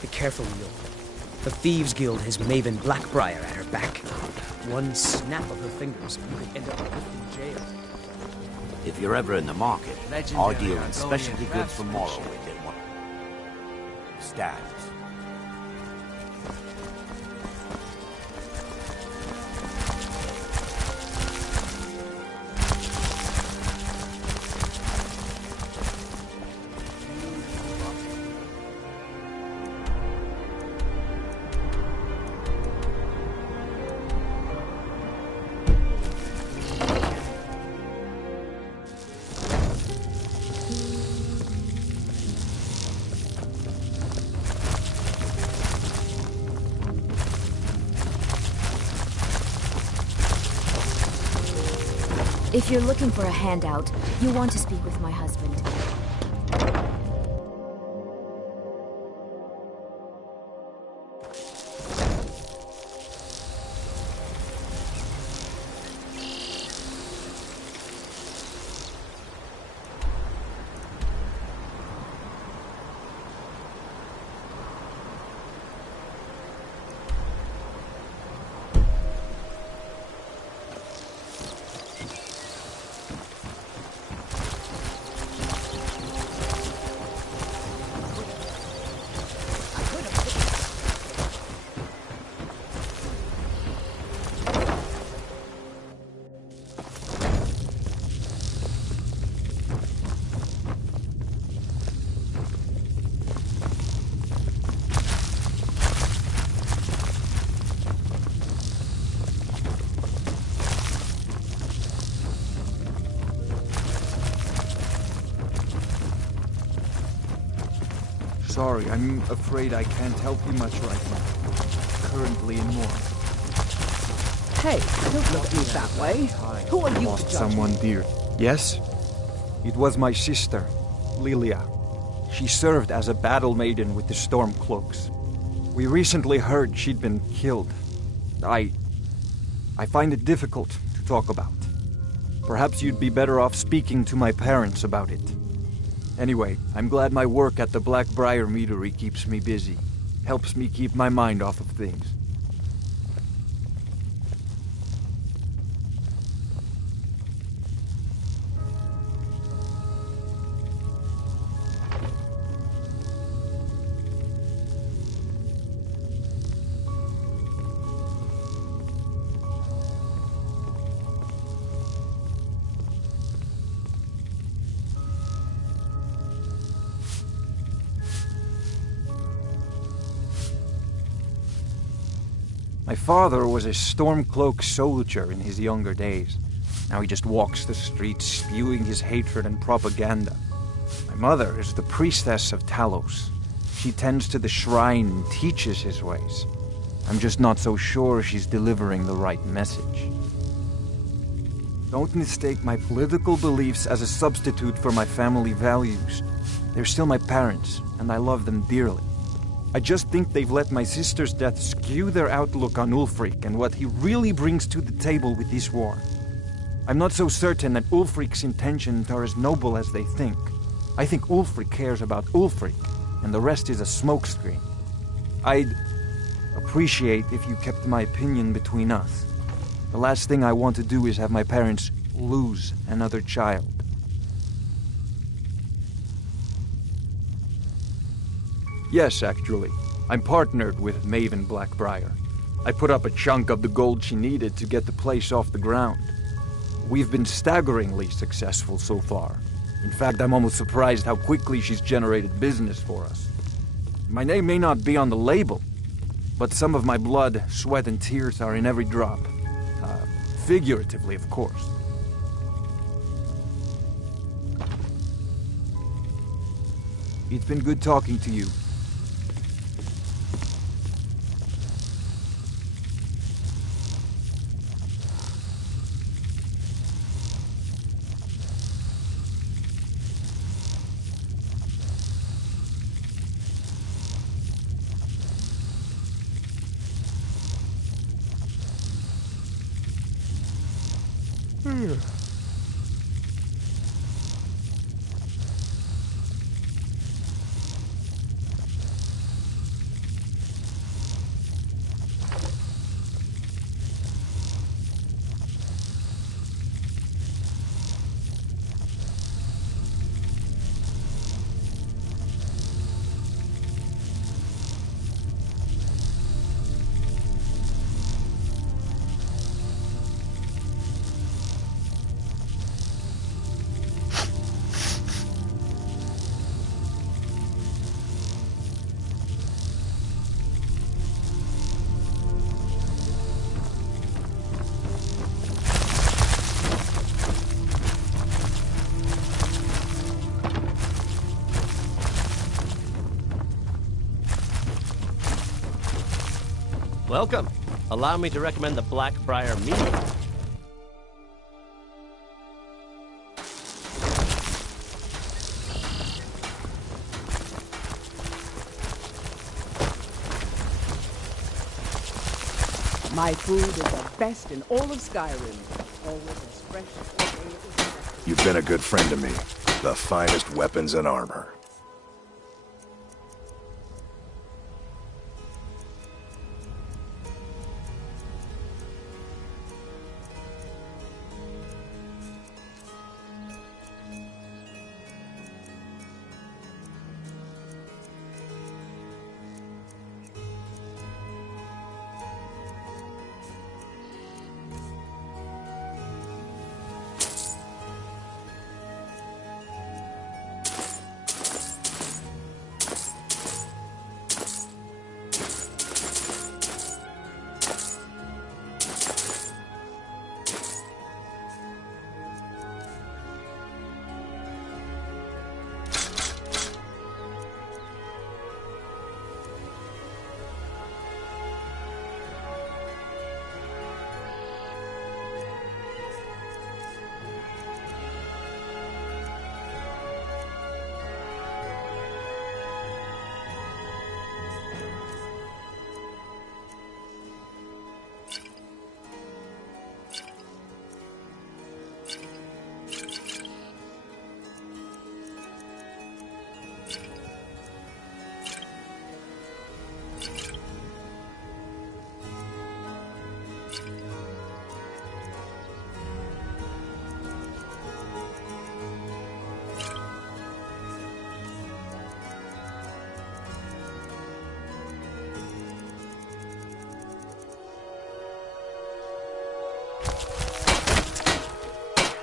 Be careful, Leo. The Thieves Guild has Maven Blackbriar at her back. One snap of her fingers and you could end up in jail. If you're ever in the market, I'll deal in specialty goods for Morrowind at one. Stags. If you're looking for a handout, you want to speak with my husband. Sorry, I'm afraid I can't help you much right now. Currently in mourning. Hey, don't look at me that way. Who are you to judge Someone dear. Yes? It was my sister, Lilia. She served as a battle maiden with the Stormcloaks. We recently heard she'd been killed. I find it difficult to talk about. Perhaps you'd be better off speaking to my parents about it. Anyway, I'm glad my work at the Blackbriar Meadery keeps me busy. Helps me keep my mind off of things. My father was a Stormcloak soldier in his younger days. Now he just walks the streets spewing his hatred and propaganda. My mother is the priestess of Talos. She tends to the shrine and teaches his ways. I'm just not so sure she's delivering the right message. Don't mistake my political beliefs as a substitute for my family values. They're still my parents, and I love them dearly. I just think they've let my sister's death skew their outlook on Ulfric and what he really brings to the table with this war. I'm not so certain that Ulfric's intentions are as noble as they think. I think Ulfric cares about Ulfric, and the rest is a smokescreen. I'd appreciate if you kept my opinion between us. The last thing I want to do is have my parents lose another child. Yes, actually. I'm partnered with Maven Blackbriar. I put up a chunk of the gold she needed to get the place off the ground. We've been staggeringly successful so far. In fact, I'm almost surprised how quickly she's generated business for us. My name may not be on the label, but some of my blood, sweat, and tears are in every drop. Figuratively, of course. It's been good talking to you. Welcome. Allow me to recommend the Blackbriar mead. My food is the best in all of Skyrim. Always as fresh as the day it was collected. You've been a good friend to me. The finest weapons and armor.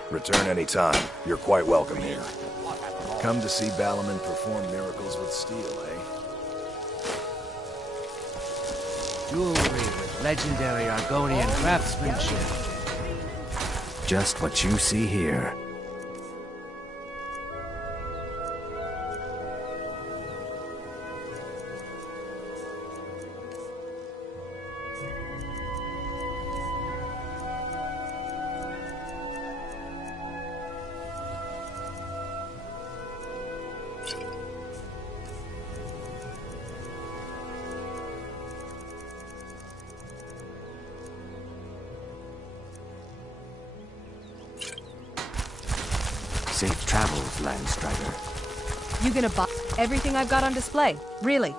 Return any time. You're quite welcome here. Come to see Balaman perform miracles with steel, eh? Jewelry with legendary Argonian craftsmanship. Just what you see here. Safe travels, Landstrider. You gonna buy everything I've got on display? Really?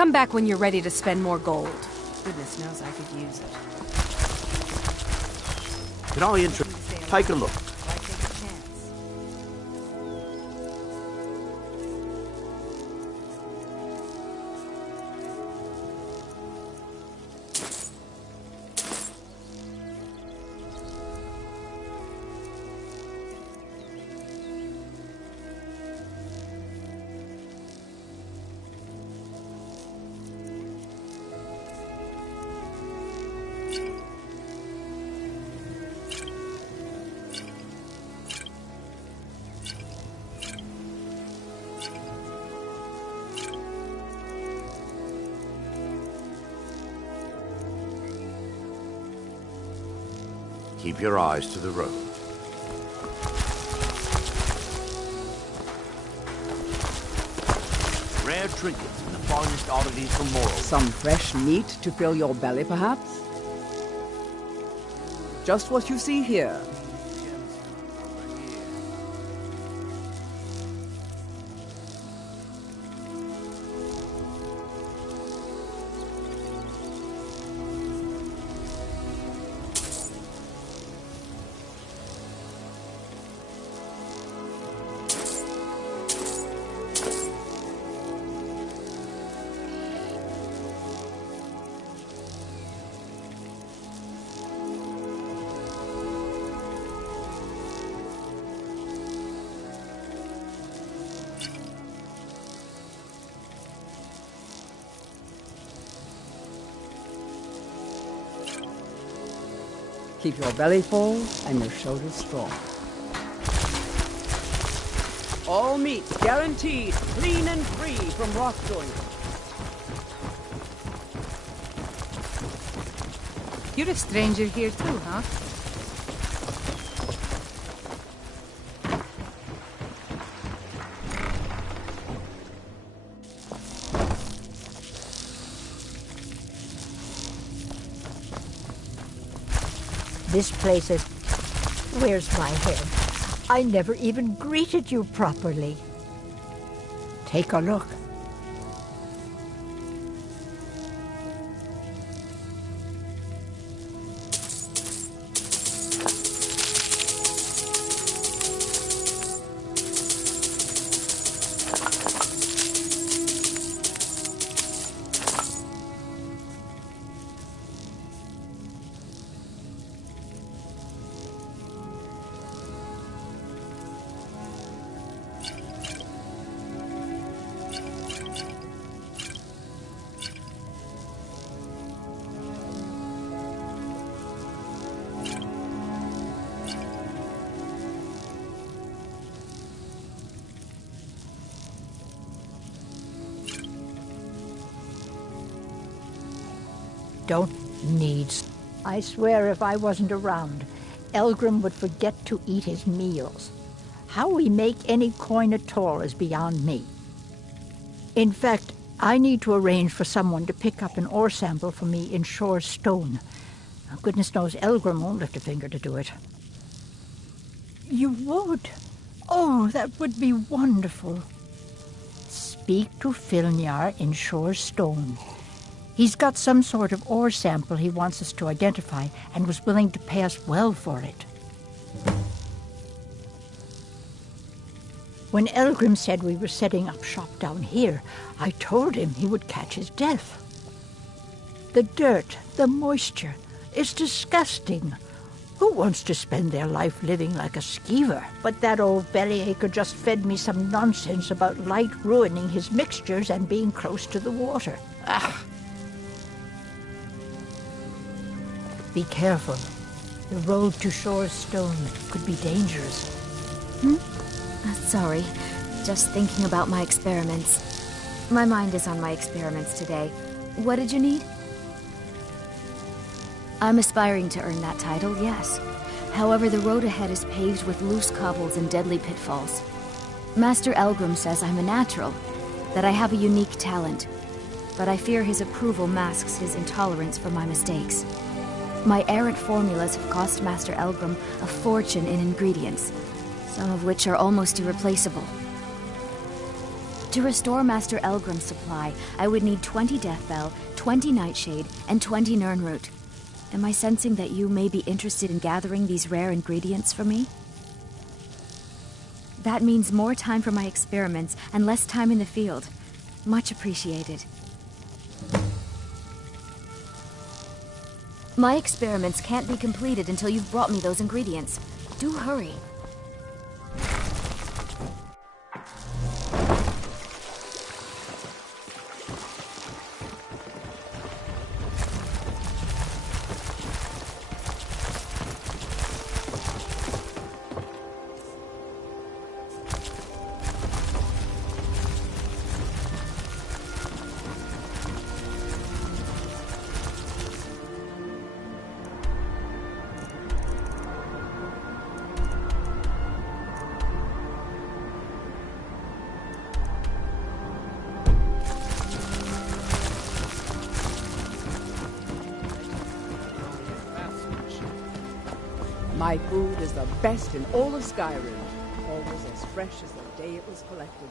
Come back when you're ready to spend more gold. Goodness knows I could use it. Can I take a look? Why take a chance? Keep your eyes to the road. Rare trinkets and the finest oddities from Morrow. Some fresh meat to fill your belly, perhaps? Just what you see here. Keep your belly full and your shoulders strong. All meat guaranteed, clean and free from rock joint. You're a stranger here too, huh? This place is... Where's my head? I never even greeted you properly. Take a look. Don't need. I swear if I wasn't around, Elgrim would forget to eat his meals. How we make any coin at all is beyond me. In fact, I need to arrange for someone to pick up an ore sample for me in Shore's Stone. Goodness knows Elgrim won't lift a finger to do it. You would? Oh, that would be wonderful. Speak to Filnyar in Shore's Stone. He's got some sort of ore sample he wants us to identify and was willing to pay us well for it. When Elgrim said we were setting up shop down here, I told him he would catch his death. The dirt, the moisture, is disgusting. Who wants to spend their life living like a skeever? But that old bellyacre just fed me some nonsense about light ruining his mixtures and being close to the water. Ah! Be careful. The road to Shore's Stone could be dangerous. Sorry, just thinking about my experiments. My mind is on my experiments today. What did you need? I'm aspiring to earn that title, yes. However, the road ahead is paved with loose cobbles and deadly pitfalls. Master Elgrim says I'm a natural, that I have a unique talent, but I fear his approval masks his intolerance for my mistakes. My errant formulas have cost Master Elgrim a fortune in ingredients, some of which are almost irreplaceable. To restore Master Elgrim's supply, I would need 20 Deathbell, 20 Nightshade, and 20 Nirnroot. Am I sensing that you may be interested in gathering these rare ingredients for me? That means more time for my experiments and less time in the field. Much appreciated. My experiments can't be completed until you've brought me those ingredients. Do hurry. My food is the best in all of Skyrim, always as fresh as the day it was collected.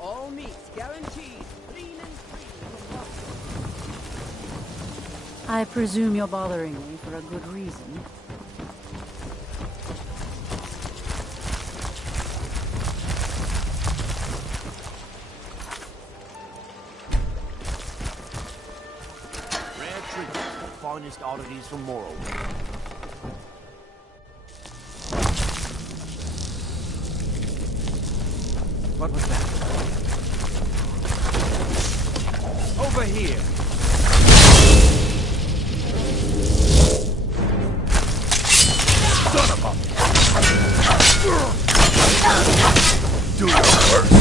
All meats guaranteed, clean and free from rot. I presume you're bothering me for a good reason. Finest oddities from Morrowind. What was that? Over here! Son of a... Do your worst!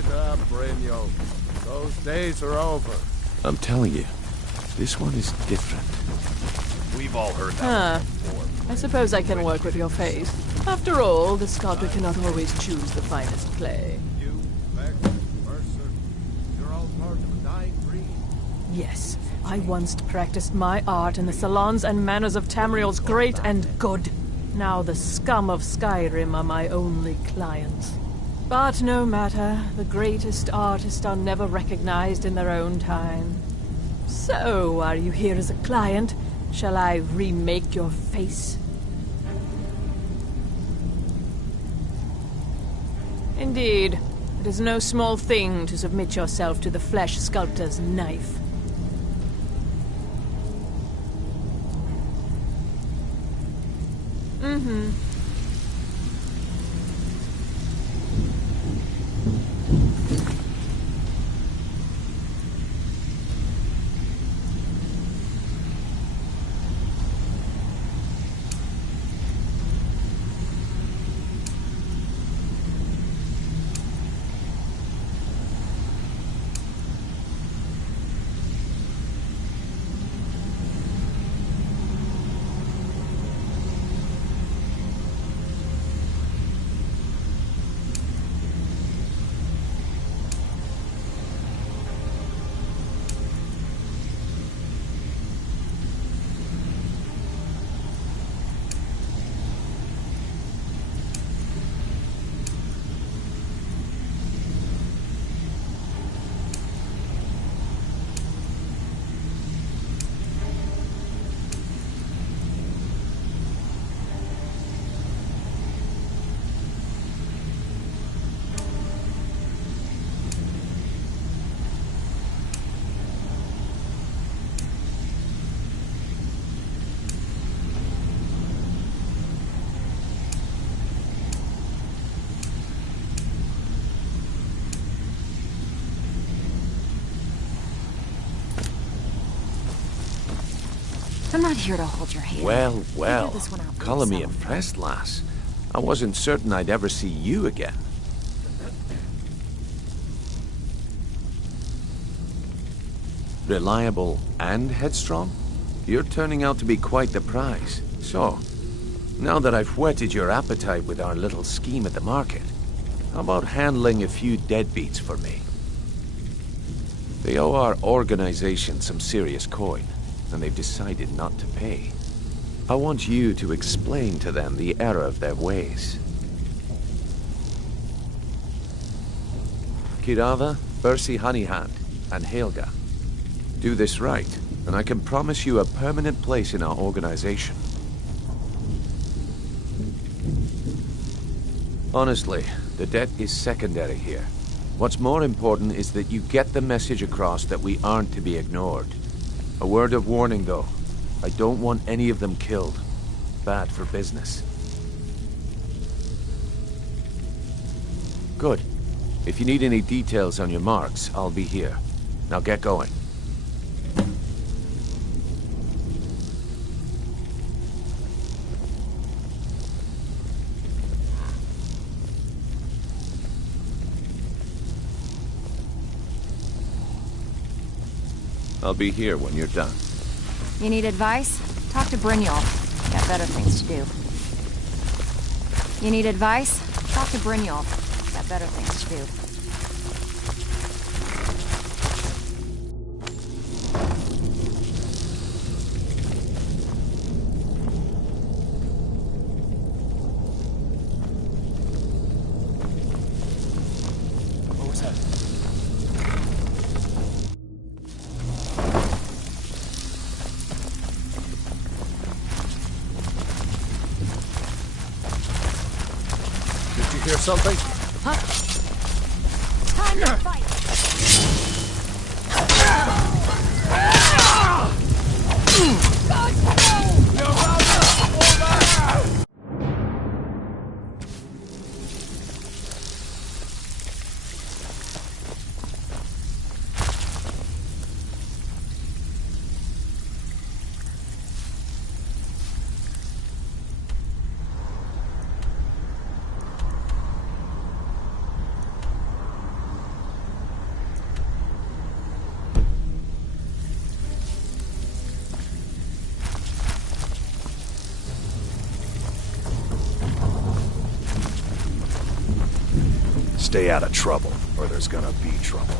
it up, Brynjo. Those days are over. I'm telling you, this one is different. We've all heard that before. I suppose I can work with your face. After all, the sculptor cannot always choose the finest clay. You, Beck, Mercer, you're all part of a dying breed. Yes, I once practiced my art in the salons and manners of Tamriel's great and good. Now the scum of Skyrim are my only clients. But no matter, the greatest artists are never recognized in their own time. So, are you here as a client? Shall I remake your face? Indeed, it is no small thing to submit yourself to the flesh sculptor's knife. Mm-hmm. I'm not here to hold your hand. Well, well. Figure this one out for Calling me yourself. impressed, lass. I wasn't certain I'd ever see you again. Reliable and headstrong? You're turning out to be quite the prize. So, now that I've whetted your appetite with our little scheme at the market, how about handling a few deadbeats for me? They owe our organization some serious coin, and they've decided not to pay. I want you to explain to them the error of their ways. Kirava, Bersi Honeyhand, and Helga. Do this right, and I can promise you a permanent place in our organization. Honestly, the debt is secondary here. What's more important is that you get the message across that we aren't to be ignored. A word of warning, though. I don't want any of them killed. Bad for business. Good. If you need any details on your marks, I'll be here. Now get going. I'll be here when you're done. You need advice? Talk to Brynjolf. Got better things to do. You need advice? Talk to Brynjolf. Got better things to do. What was that? Did you hear something? Time to fight! Stay out of trouble, or there's gonna be trouble.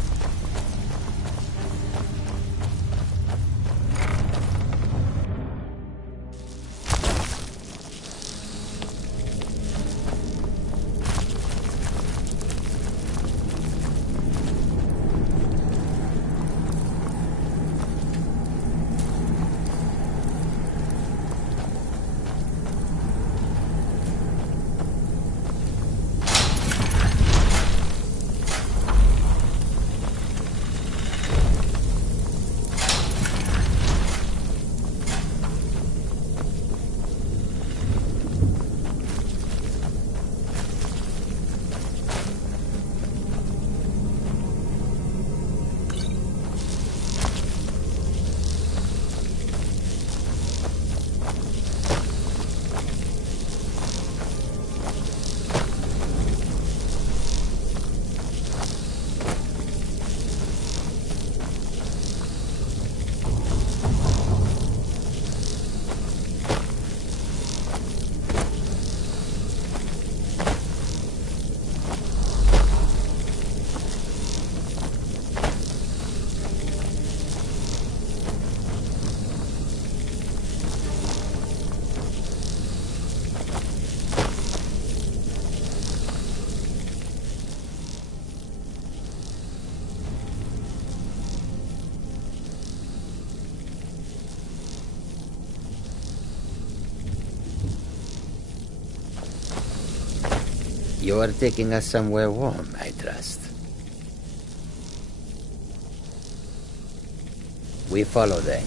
You are taking us somewhere warm, I trust. We follow then.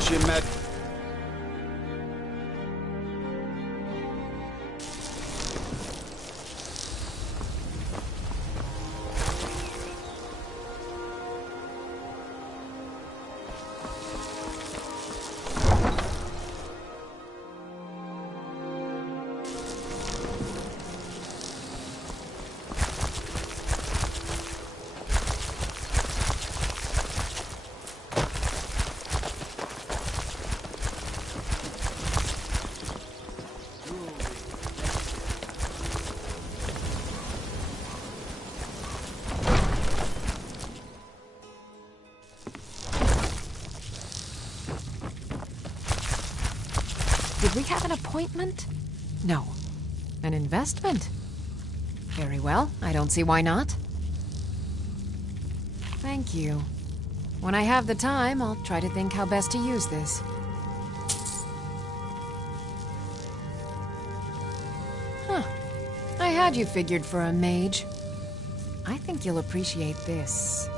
She met. have an appointment? No. An investment? Very well. I don't see why not. Thank you. When I have the time, I'll try to think how best to use this. Huh. I had you figured for a mage. I think you'll appreciate this.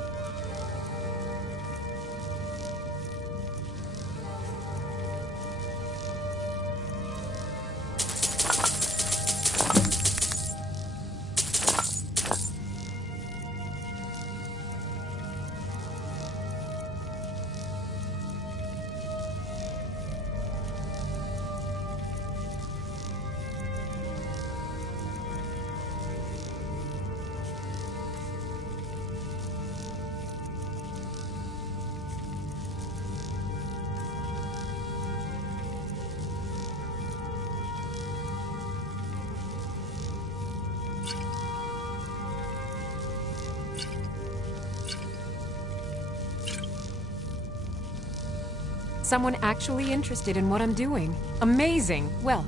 Someone actually interested in what I'm doing. Amazing! Well,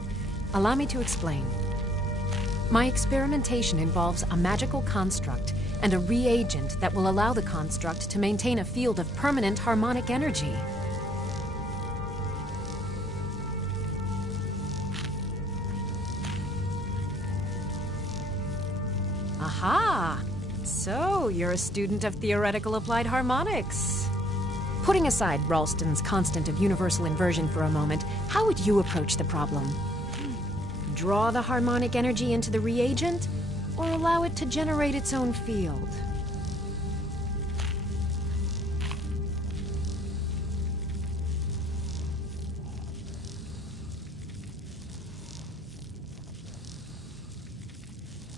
allow me to explain. My experimentation involves a magical construct and a reagent that will allow the construct to maintain a field of permanent harmonic energy. Aha! So, you're a student of theoretical applied harmonics. Putting aside Ralston's constant of universal inversion for a moment, how would you approach the problem? Draw the harmonic energy into the reagent, or allow it to generate its own field?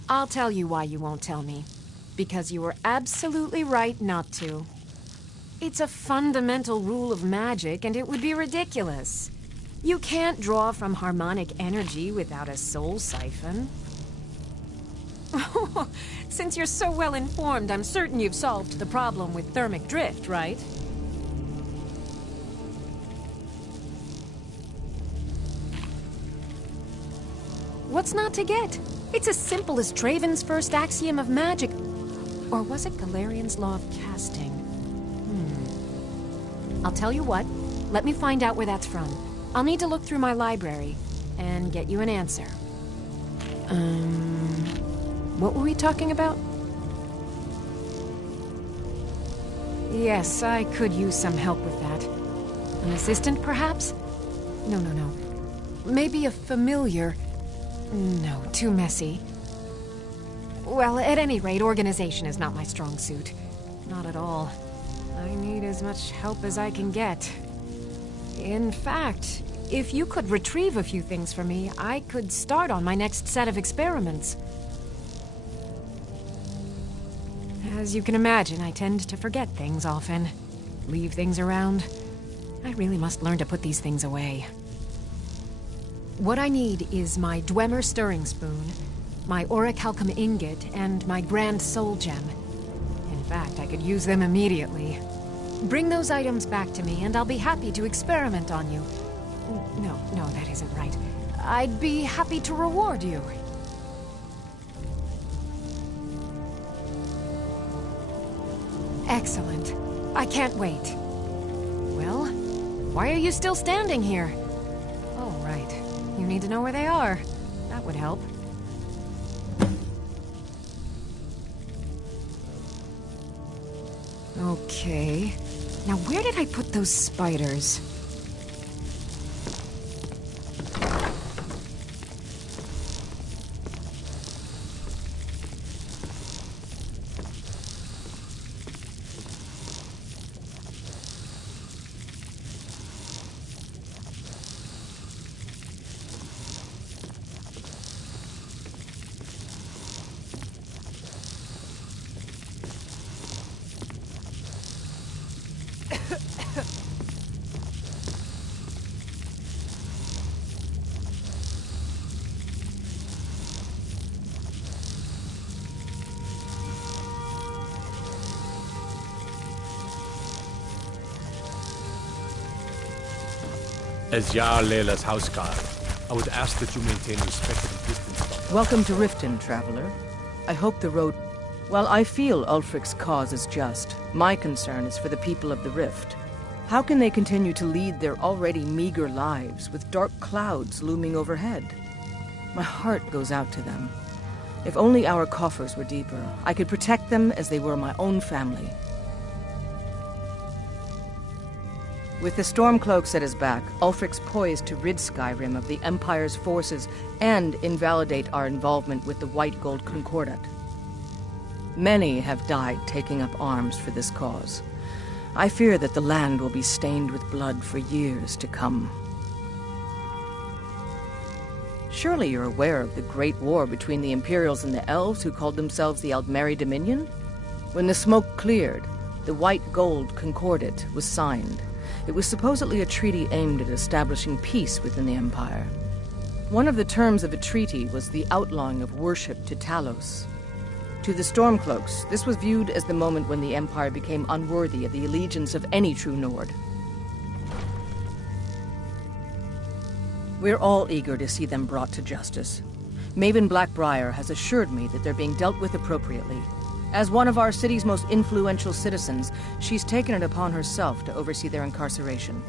I'll tell you why you won't tell me. Because you were absolutely right not to. It's a fundamental rule of magic, and it would be ridiculous. You can't draw from harmonic energy without a soul siphon. Since you're so well informed, I'm certain you've solved the problem with thermic drift, right? What's not to get? It's as simple as Traven's first axiom of magic. Or was it Galarian's law of casting? I'll tell you what. Let me find out where that's from. I'll need to look through my library and get you an answer. What were we talking about? Yes, I could use some help with that. An assistant, perhaps? No. Maybe a familiar. No, too messy. Well, at any rate, organization is not my strong suit. Not at all. I need as much help as I can get. In fact, if you could retrieve a few things for me, I could start on my next set of experiments. As you can imagine, I tend to forget things often. Leave things around. I really must learn to put these things away. What I need is my Dwemer stirring spoon, my orichalcum ingot, and my Grand Soul Gem. In fact, I could use them immediately. Bring those items back to me, and I'll be happy to experiment on you. No, that isn't right. I'd be happy to reward you. Excellent. I can't wait. Well, why are you still standing here? Oh, right. You need to know where they are. That would help. Okay. Now, where did I put those spiders? Es Jarl Lela's houseguard. I would ask that you maintain respectable distance. Welcome to Riften, traveler. I hope the road... While I feel Ulfric's cause is just, my concern is for the people of the Rift. How can they continue to lead their already meager lives with dark clouds looming overhead? My heart goes out to them. If only our coffers were deeper, I could protect them as they were my own family. With the Stormcloaks at his back, Ulfric's poised to rid Skyrim of the Empire's forces and invalidate our involvement with the White Gold Concordat. Many have died taking up arms for this cause. I fear that the land will be stained with blood for years to come. Surely you're aware of the Great War between the Imperials and the Elves who called themselves the Aldmeri Dominion? When the smoke cleared, the White Gold Concordat was signed. It was supposedly a treaty aimed at establishing peace within the Empire. One of the terms of the treaty was the outlawing of worship to Talos. To the Stormcloaks, this was viewed as the moment when the Empire became unworthy of the allegiance of any true Nord. We're all eager to see them brought to justice. Maven Blackbriar has assured me that they're being dealt with appropriately. As one of our city's most influential citizens, she's taken it upon herself to oversee their incarceration.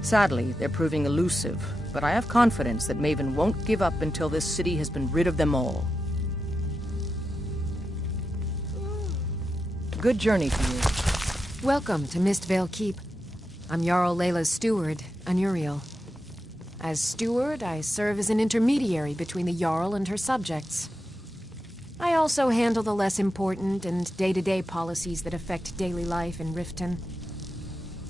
Sadly, they're proving elusive, but I have confidence that Maven won't give up until this city has been rid of them all. Good journey to you. Welcome to Mistvale Keep. I'm Jarl Layla's steward, Anuriel. As steward, I serve as an intermediary between the Jarl and her subjects. I also handle the less important and day-to-day policies that affect daily life in Riften.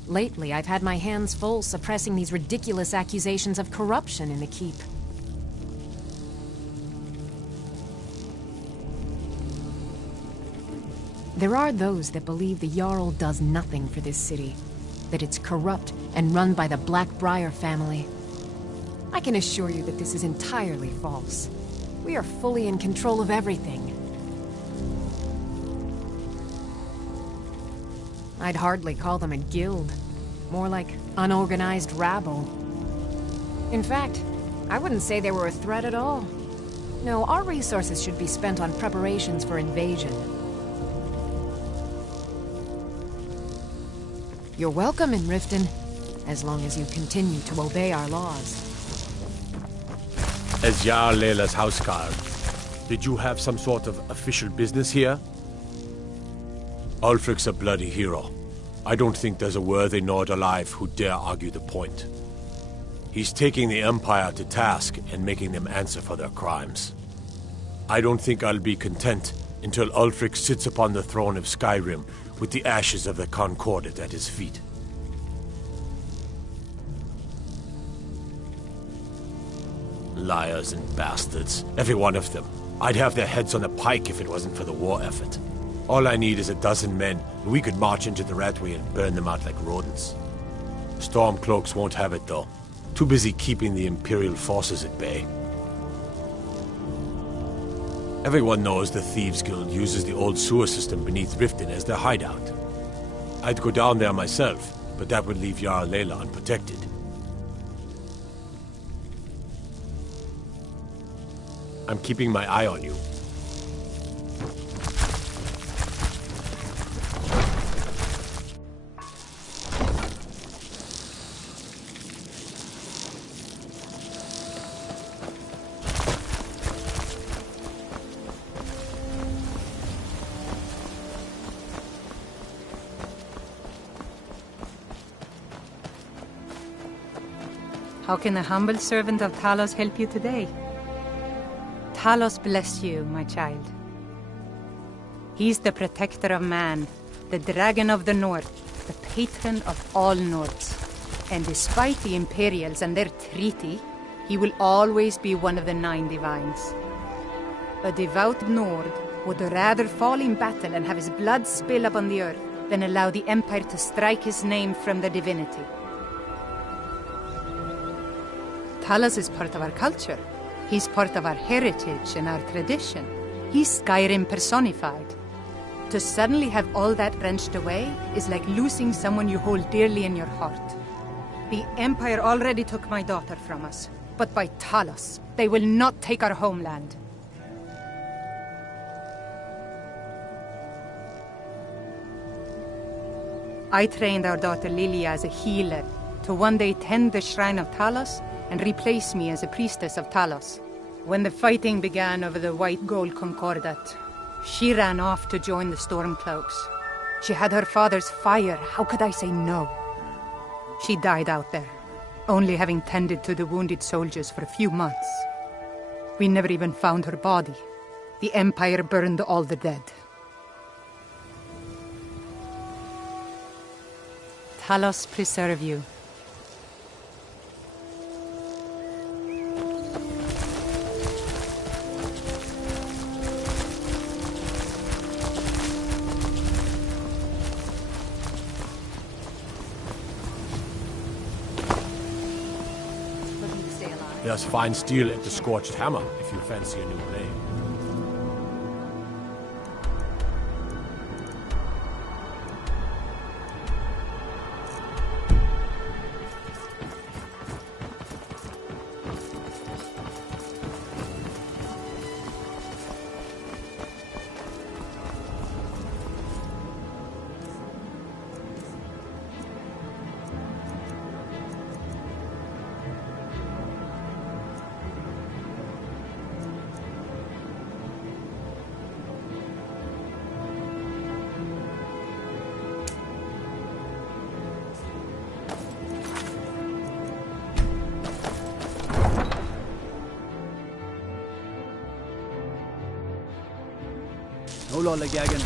Lately, I've had my hands full suppressing these ridiculous accusations of corruption in the Keep. There are those that believe the Jarl does nothing for this city, that it's corrupt and run by the Blackbriar family. I can assure you that this is entirely false. We are fully in control of everything. I'd hardly call them a guild. More like unorganized rabble. In fact, I wouldn't say they were a threat at all. No, our resources should be spent on preparations for invasion. You're welcome in Riften, as long as you continue to obey our laws. As Jarl Layla's houseguard, did you have some sort of official business here? Ulfric's a bloody hero. I don't think there's a worthy Nord alive who dare argue the point. He's taking the Empire to task and making them answer for their crimes. I don't think I'll be content until Ulfric sits upon the throne of Skyrim with the ashes of the Concordat at his feet. Liars and bastards, every one of them. I'd have their heads on a pike if it wasn't for the war effort. All I need is a dozen men, and we could march into the Ratway and burn them out like rodents. Stormcloaks won't have it, though. Too busy keeping the Imperial forces at bay. Everyone knows the Thieves Guild uses the old sewer system beneath Riften as their hideout. I'd go down there myself, but that would leave Jarl Layla unprotected. I'm keeping my eye on you. How can a humble servant of Talos help you today? Talos bless you, my child. He's the protector of man, the dragon of the North, the patron of all Nords. And despite the Imperials and their treaty, he will always be one of the 9 divines. A devout Nord would rather fall in battle and have his blood spill upon the earth than allow the Empire to strike his name from the divinity. Talos is part of our culture. He's part of our heritage and our tradition. He's Skyrim personified. To suddenly have all that wrenched away is like losing someone you hold dearly in your heart. The Empire already took my daughter from us. But by Talos, they will not take our homeland. I trained our daughter Lilia as a healer to one day tend the shrine of Talos and replace me as a priestess of Talos. When the fighting began over the white gold concordat, she ran off to join the Stormcloaks. She had her father's fire. How could I say no? She died out there, only having tended to the wounded soldiers for a few months. We never even found her body. The Empire burned all the dead. Talos preserve you. There's fine steel at the Scorched Hammer, if you fancy a new blade. Hola, Legagan.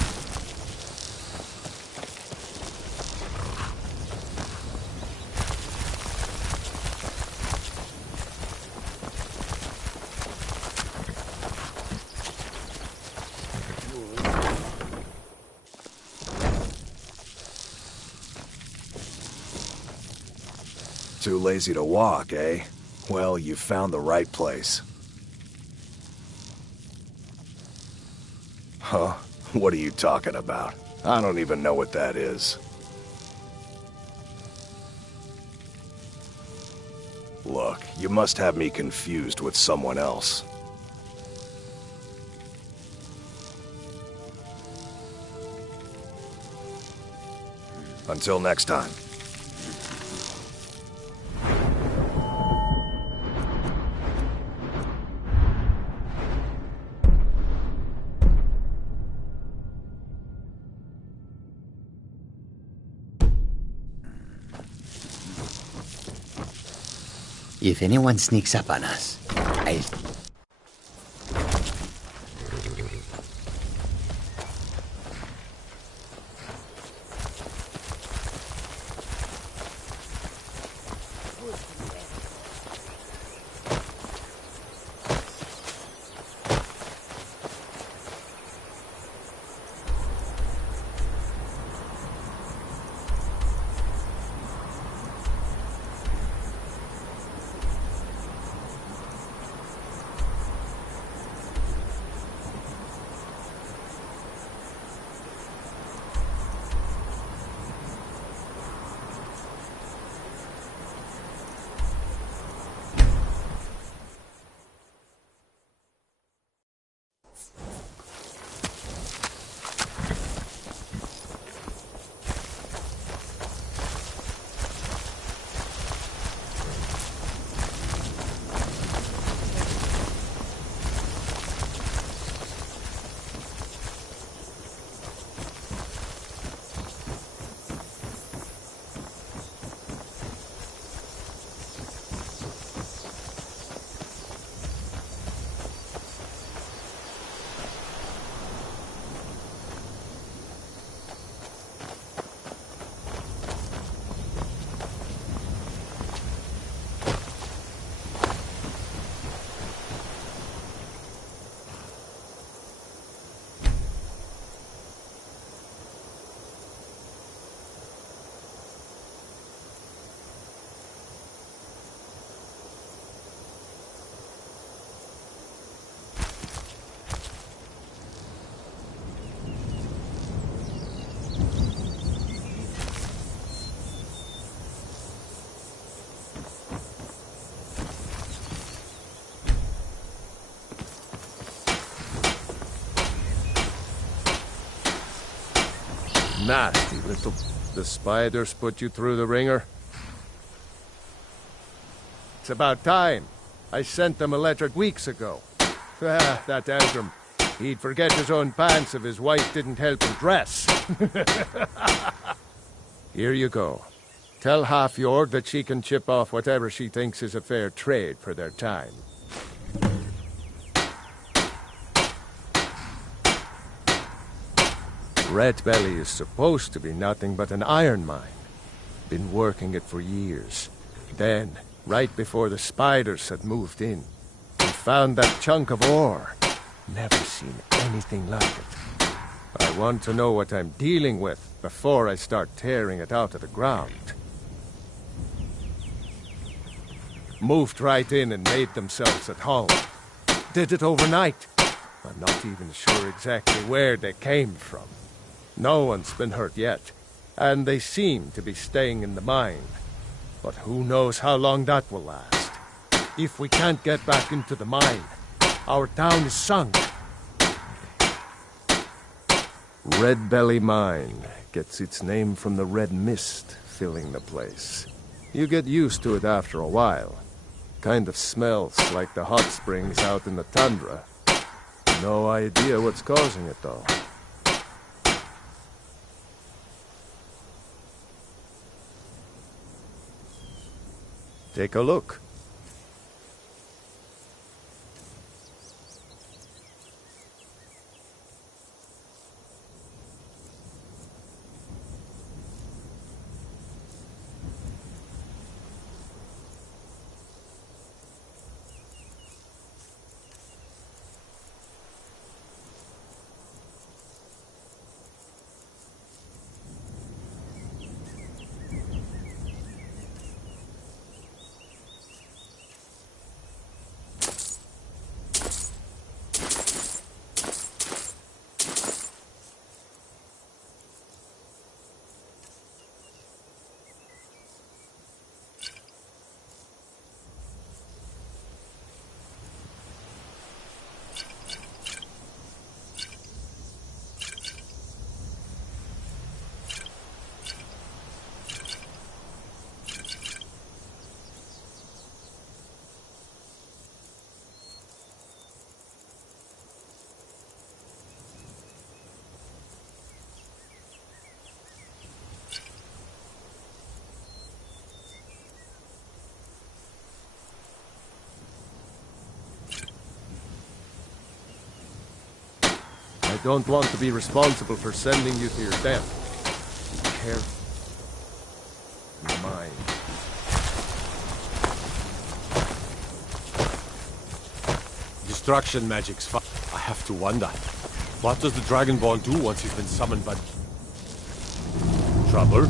Too lazy to walk, eh? Well, you found the right place. Huh? What are you talking about? I don't even know what that is. Look, you must have me confused with someone else. Until next time. If anyone sneaks up on us, I'll... Nasty little... The spiders put you through the ringer? It's about time. I sent them a letter weeks ago. Ah, that Elgrim. He'd forget his own pants if his wife didn't help him dress. Here you go. Tell Half-Yord that she can chip off whatever she thinks is a fair trade for their time. Red Belly is supposed to be nothing but an iron mine. Been working it for years. Then, right before the spiders had moved in, we found that chunk of ore. Never seen anything like it. I want to know what I'm dealing with before I start tearing it out of the ground. Moved right in and made themselves at home. Did it overnight. I'm not even sure exactly where they came from. No one's been hurt yet, and they seem to be staying in the mine. But who knows how long that will last. If we can't get back into the mine, our town is sunk. Red Belly Mine gets its name from the red mist filling the place. You get used to it after a while. Kind of smells like the hot springs out in the tundra. No idea what's causing it, though. Take a look. I don't want to be responsible for sending you to your death. Be careful. In the mine. Destruction magic's fun. I have to wonder. What does the Dragon Ball do once he's been summoned by... Trouble?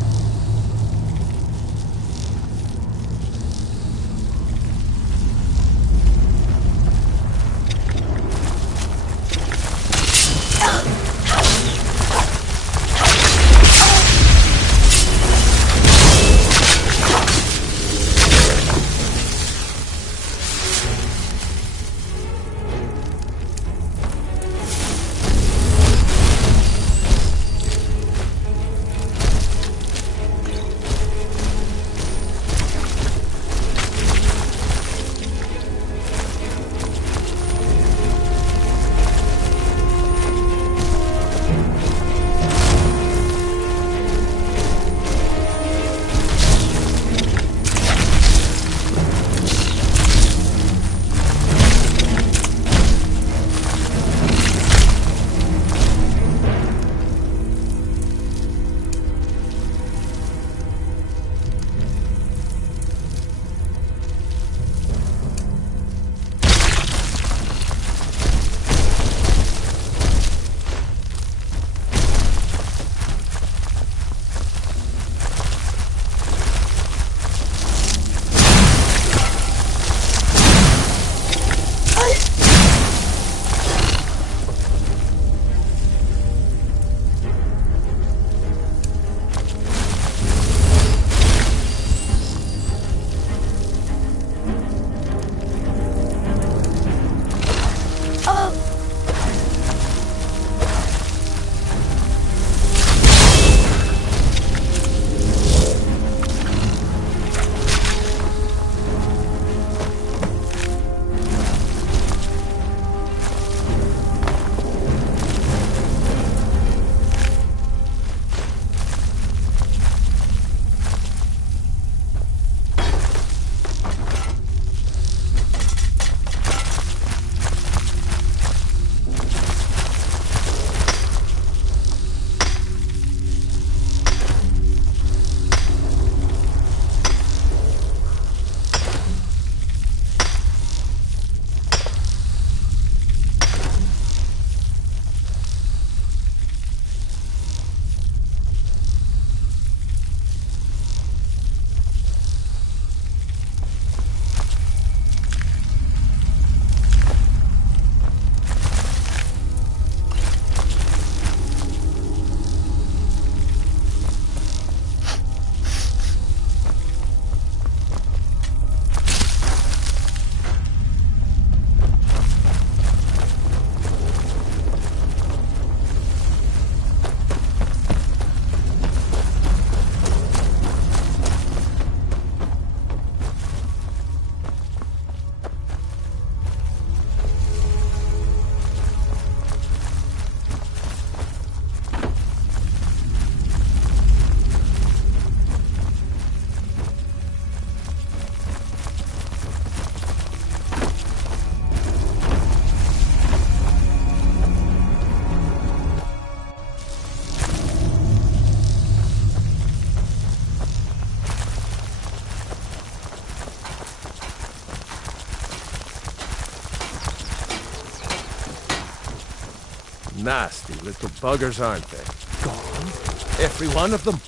Nasty little buggers, aren't they? Gone? Every one of them?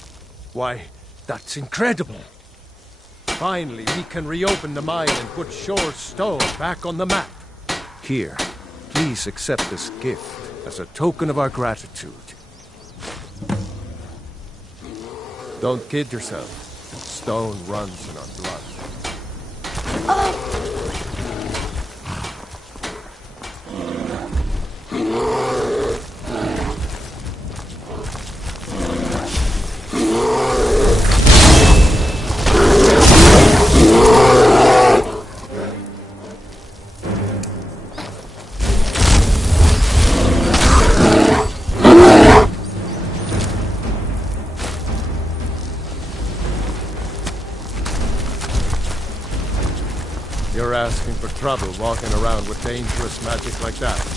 Why, that's incredible. Finally, we can reopen the mine and put Shore's Stone back on the map. Here, please accept this gift as a token of our gratitude. Don't kid yourself. Stone runs in our blood. You're asking for trouble walking around with dangerous magic like that.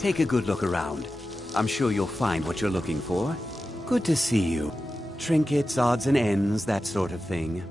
Take a good look around. I'm sure you'll find what you're looking for. Good to see you. Trinkets, odds and ends, that sort of thing.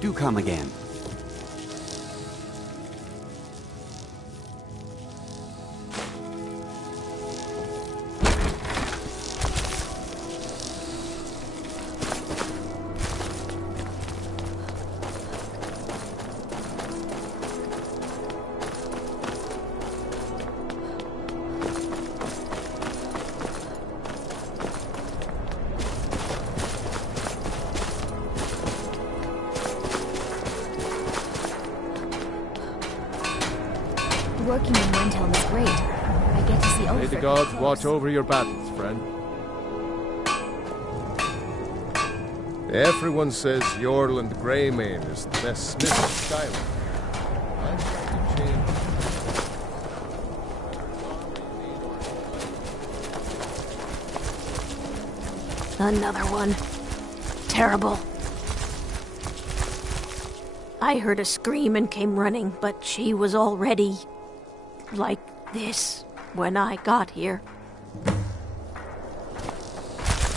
Do come again. Working in Windhelm is great. I get to see May the gods watch over your battles, friend. Everyone says Yorland Greymane is the best smith in Skyrim. I'm going to change. Another one. Terrible. I heard a scream and came running, but she was already like this when I got here.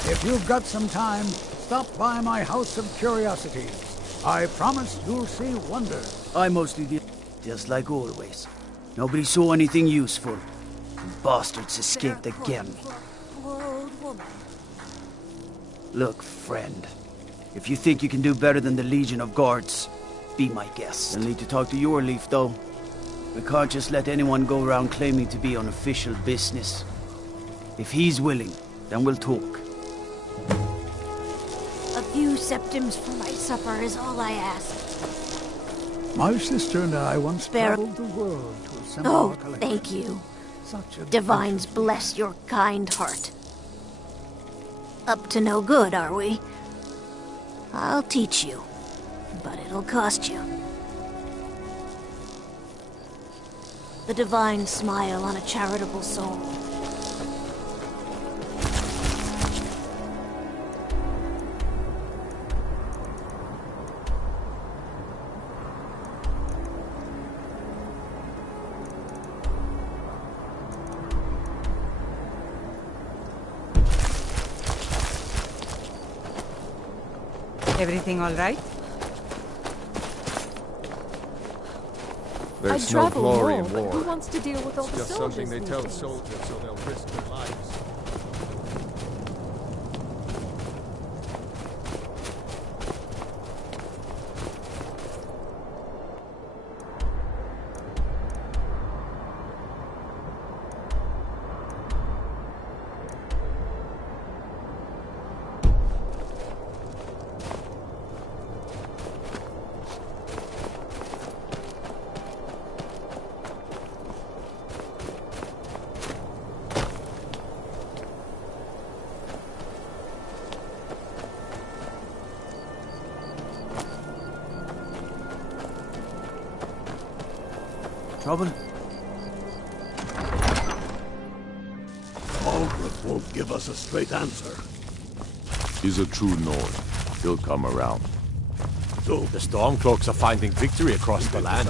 If you've got some time, stop by my House of Curiosities. I promise you'll see wonders. I mostly did, just like always. Nobody saw anything useful. The bastards escaped again. Look, friend. If you think you can do better than the Legion of Guards, be my guest. You'll need to talk to your Leaf, though. We can't just let anyone go around claiming to be on official business. If he's willing, then we'll talk. A few septims for my supper is all I ask. My sister and I once traveled the world to assemble our collection. Thank you. Such a Divines bless your kind heart. Up to no good, are we? I'll teach you, but it'll cost you. The divine smile on a charitable soul. Everything all right? There's I'd no travel glory more, in but war. who wants to deal with all It's the just soldiers something they these tell days? soldiers so they'll risk their lives. Trouble? Ulfric won't give us a straight answer. He's a true Nord. He'll come around. So, The Stormcloaks are finding victory across the land.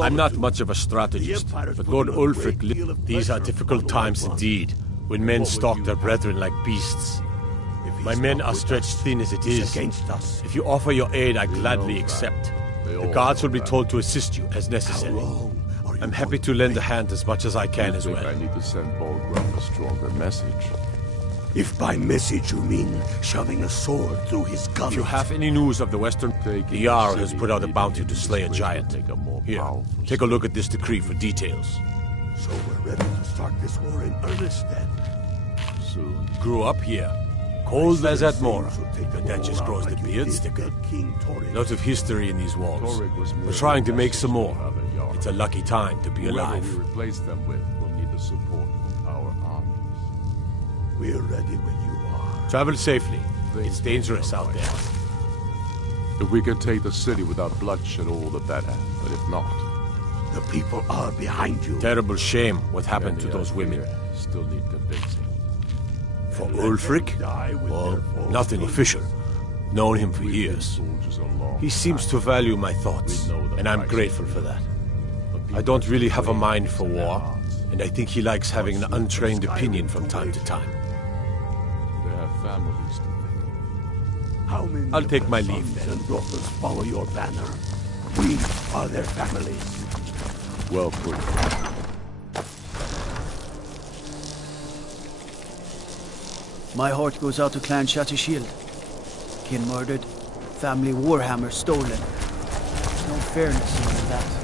I'm not much of a strategist, but Lord Ulfric, these are difficult times indeed, when men stalk their brethren like beasts. My men are stretched thin as it is. If you offer your aid, I gladly accept. The guards will be told to assist you as necessary. I'm happy to lend a hand as much as I can as well. I need to send Bolgraf a stronger message. If by message you mean shoving a sword through his gullet. If you have any news of the Western, the Jarl has put out a bounty to slay a giant. Here, take a look at this decree for details. So we're ready to start this war in earnest then. Soon. Grew up here. Cold as at Mora, but that just grows the beard thicker. Lots of history in these walls. We're trying to make some more. It's a lucky time to be alive. Whoever we replace them with will need the support of our armies. We're ready when you are. Travel safely. It's dangerous out there. If we can take the city without bloodshed, all the better. But if not, the people are behind you. Terrible shame what happened to those women. Still need convincing. For Ulfric? Well, nothing official. Known him for years. He seems to value my thoughts, and I'm grateful for that. I don't really have a mind for war, and I think he likes having an untrained opinion from time to time. They have families to think. How many I'll take my of their leave sons then. and daughters follow your banner. We are their families. Well put. My heart goes out to Clan Shattershield. Kin murdered, family warhammer stolen. There's no fairness in all that.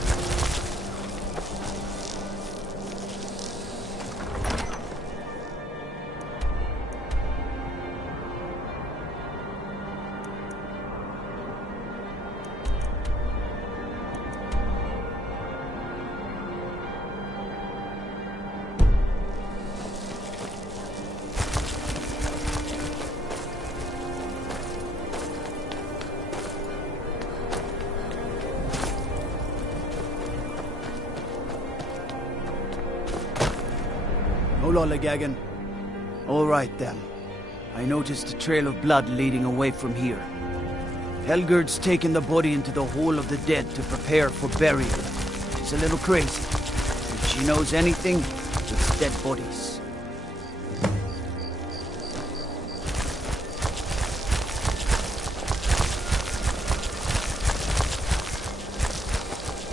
No lollygagging. All right, then. I noticed a trail of blood leading away from here. Helgerd's taken the body into the Hall of the Dead to prepare for burial. She's a little crazy. If she knows anything, it's dead bodies.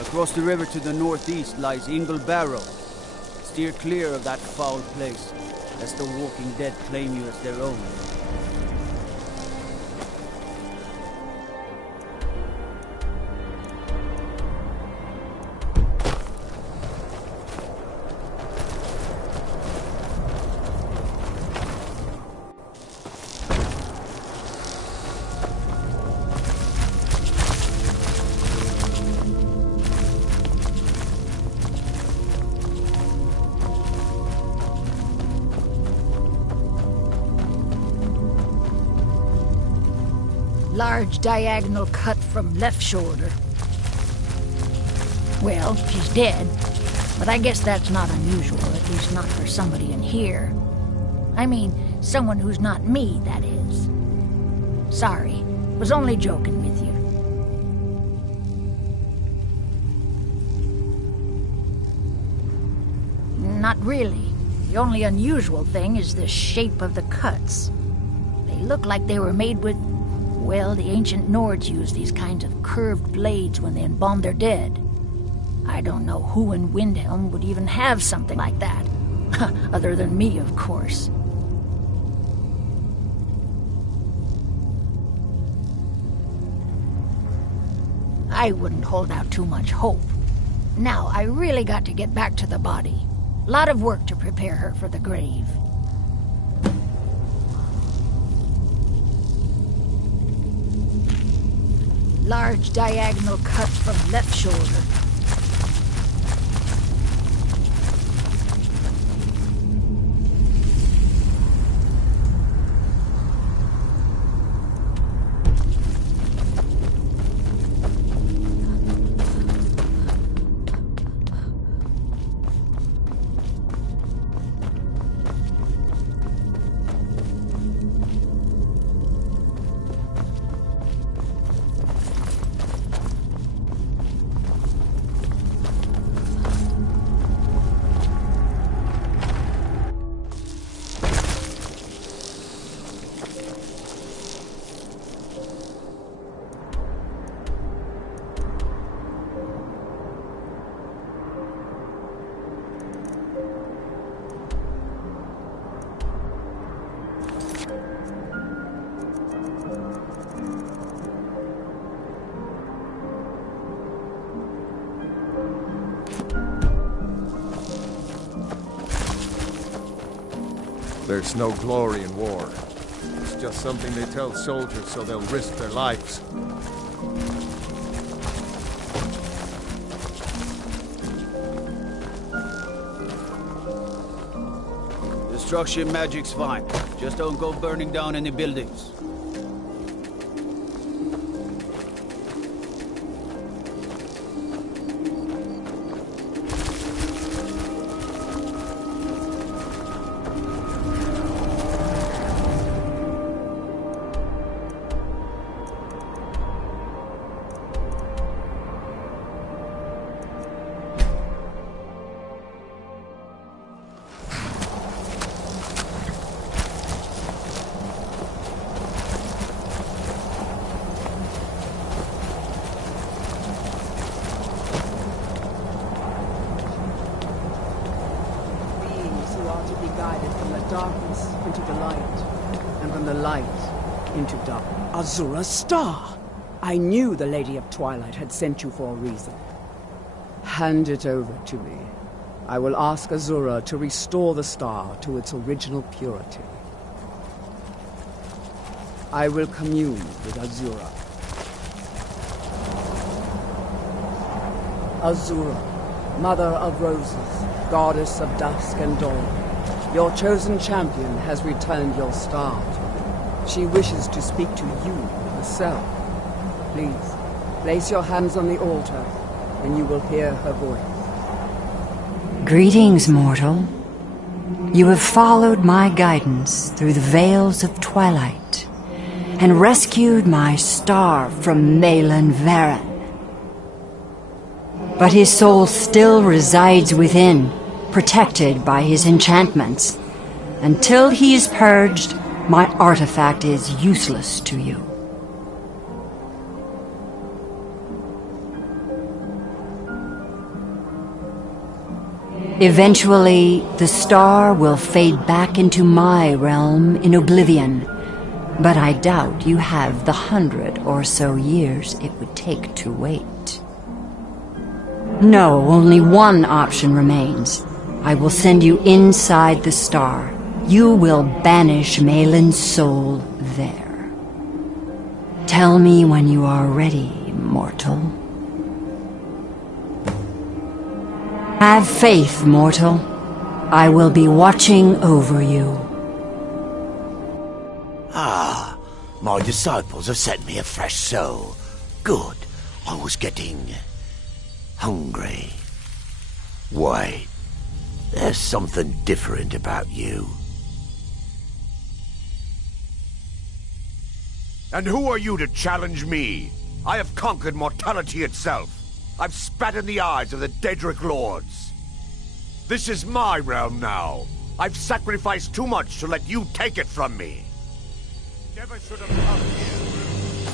Across the river to the northeast lies Ingle Barrow. Steer clear of that foul place, lest the Walking Dead claim you as their own. Large diagonal cut from left shoulder. Well, she's dead, but I guess that's not unusual, at least not for somebody in here. I mean, someone who's not me, that is. Sorry, was only joking with you. Not really. The only unusual thing is the shape of the cuts. They look like they were made with Well, the ancient Nords used these kinds of curved blades when they embalmed their dead. I don't know who in Windhelm would even have something like that. Other than me, of course. I wouldn't hold out too much hope. Now, I really got to get back to the body. Lot of work to prepare her for the grave. Large diagonal cut from left shoulder. There's no glory in war. It's just something they tell soldiers so they'll risk their lives. Destruction magic's fine. Just don't go burning down any buildings. Darkness into the light, and from the light into dark. Azura's star! I knew the Lady of Twilight had sent you for a reason. Hand it over to me. I will ask Azura to restore the star to its original purity. I will commune with Azura. Azura, Mother of Roses, Goddess of Dusk and Dawn. Your chosen champion has returned your star to me. She wishes to speak to you herself. Please, place your hands on the altar, and you will hear her voice. Greetings, mortal. You have followed my guidance through the veils of twilight, and rescued my star from Malin Varen. But his soul still resides within, protected by his enchantments. Until he is purged, my artifact is useless to you. Eventually, the star will fade back into my realm in oblivion, but I doubt you have the 100 or so years it would take to wait. No, only one option remains. I will send you inside the star. You will banish Malin's soul there. Tell me when you are ready, mortal. Have faith, mortal. I will be watching over you. Ah, my disciples have sent me a fresh soul. Good. I was getting hungry. Wait. There's something different about you. And who are you to challenge me? I have conquered mortality itself. I've spat in the eyes of the Daedric Lords. This is my realm now. I've sacrificed too much to let you take it from me. Never should have come here.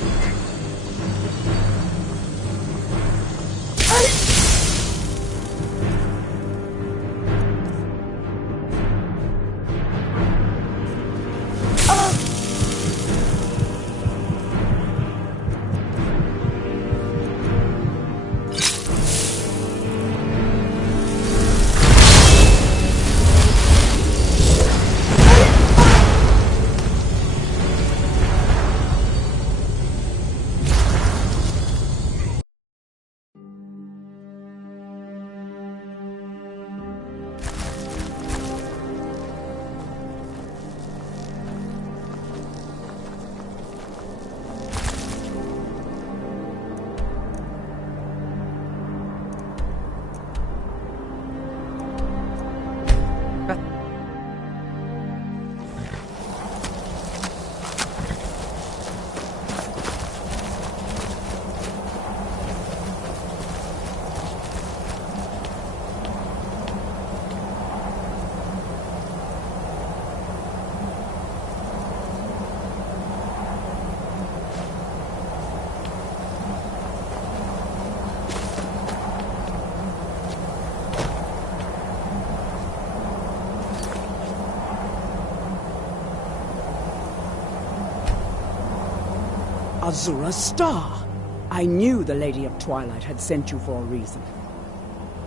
Azura's star! I knew the Lady of Twilight had sent you for a reason.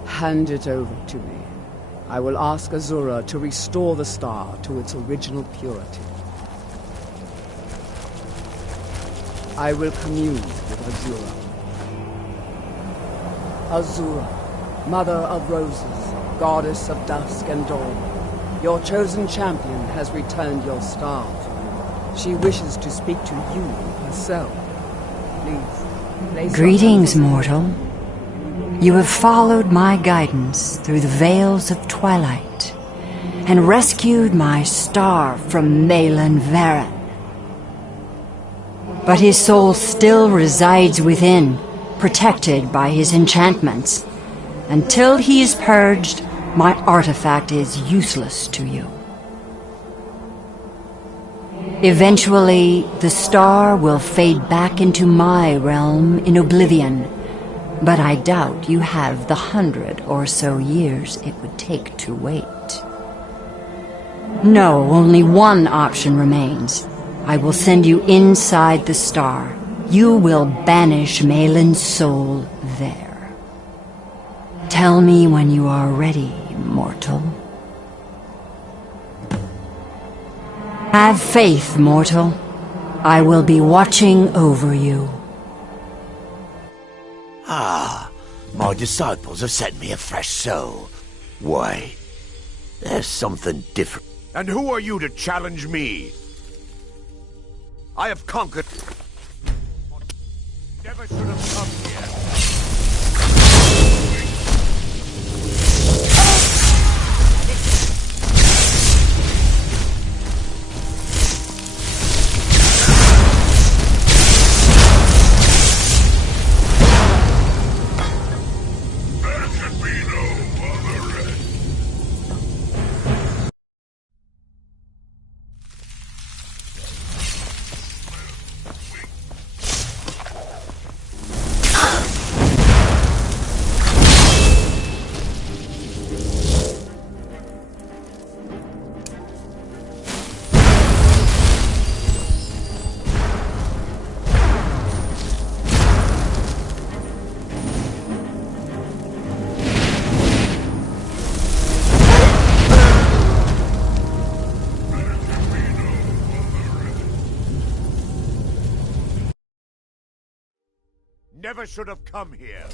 Hand it over to me. I will ask Azura to restore the star to its original purity. I will commune with Azura. Azura, Mother of Roses, Goddess of Dusk and Dawn, your chosen champion has returned your star to you. She wishes to speak to you herself. Please, place Greetings, mortal. You have followed my guidance through the veils of twilight and rescued my star from Malin Varen. But his soul still resides within, protected by his enchantments. Until he is purged, my artifact is useless to you. Eventually, the star will fade back into my realm in oblivion, but I doubt you have the 100 or so years it would take to wait. No, only one option remains. I will send you inside the star. You will banish Malin's soul there. Tell me when you are ready, mortal. Have faith, mortal. I will be watching over you. Ah, my disciples have sent me a fresh soul. Wait, there's something different. And who are you to challenge me? I have conquered. Never should have come here. Never should have come here.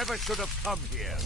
never should have come here.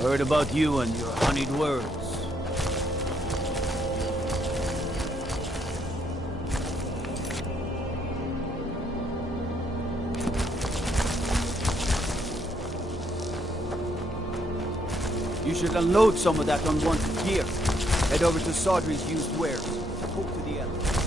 Heard about you and your honeyed words. You should unload some of that unwanted gear. Head over to Sawdry's used wares. Hope to the end.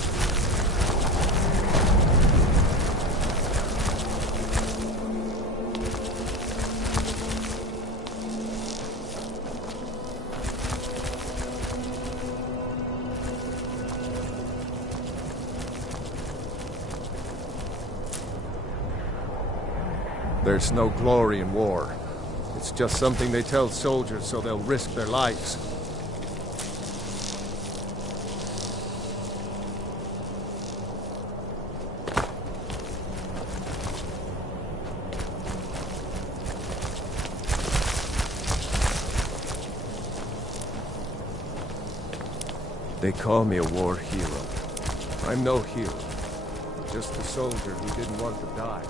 There's no glory in war. It's just something they tell soldiers so they'll risk their lives. They call me a war hero. I'm no hero. Just a soldier who didn't want to die.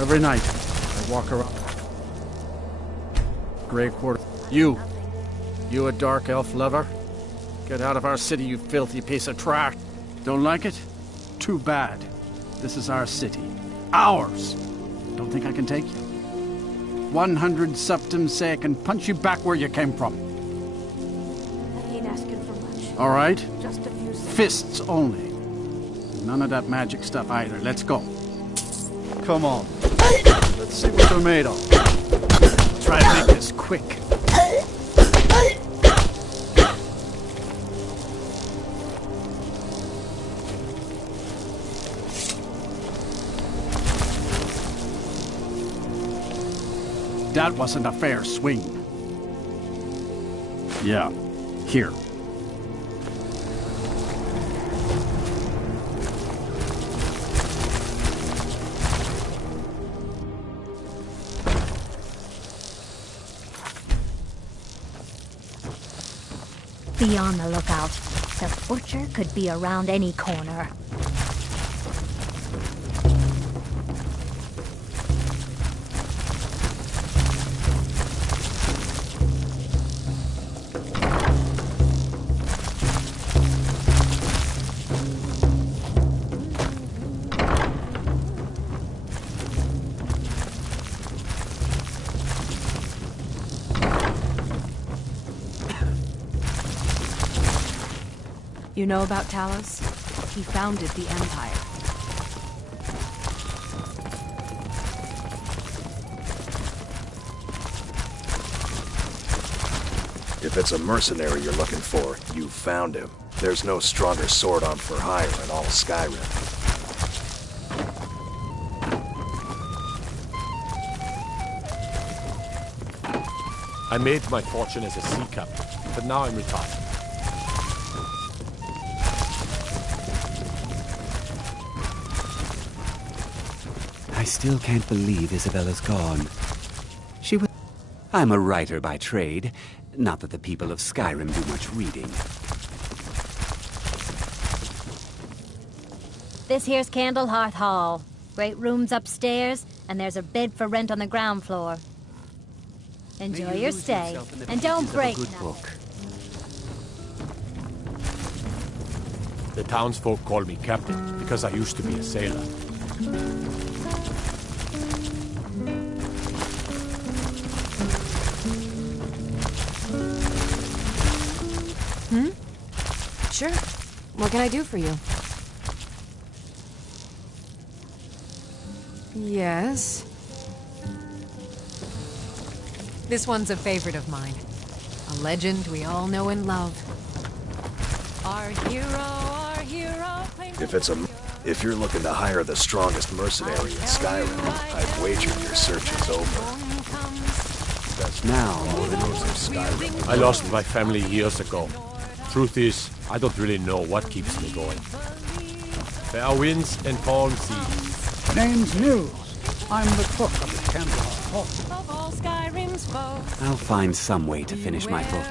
Every night, I walk around. Grey Quarter. You a dark elf lover? Get out of our city, you filthy piece of trash. Don't like it? Too bad. This is our city. Ours! Don't think I can take you? 100 septums say I can punch you back where you came from. I ain't asking for much. All right? Just a few seconds. Fists only. None of that magic stuff either. Let's go. Come on. Let's see what they're made of. Try to make this quick. That wasn't a fair swing. Yeah, here. Be on the lookout. The butcher could be around any corner. You know about Talos? He founded the Empire. If it's a mercenary you're looking for, you found him. There's no stronger sword arm for hire in all Skyrim. I made my fortune as a sea captain, but now I'm retired. I still can't believe Isabella's gone. She was... I'm a writer by trade. Not that the people of Skyrim do much reading. This here's Candlehearth Hall. Great rooms upstairs, and there's a bed for rent on the ground floor. Enjoy your stay, and don't break nothing. The townsfolk call me captain because I used to be a sailor. Sure. What can I do for you? Yes. This one's a favorite of mine. A legend we all know and love. Our hero If you're looking to hire the strongest mercenary in Skyrim, I'd wager your search is over. That's now more than I lost my family years ago. Truth is, I don't really know what keeps me going. There are winds and calm seas. Name's News. I'm the cook of the Candlehearth Hall. I'll find some way to finish my book.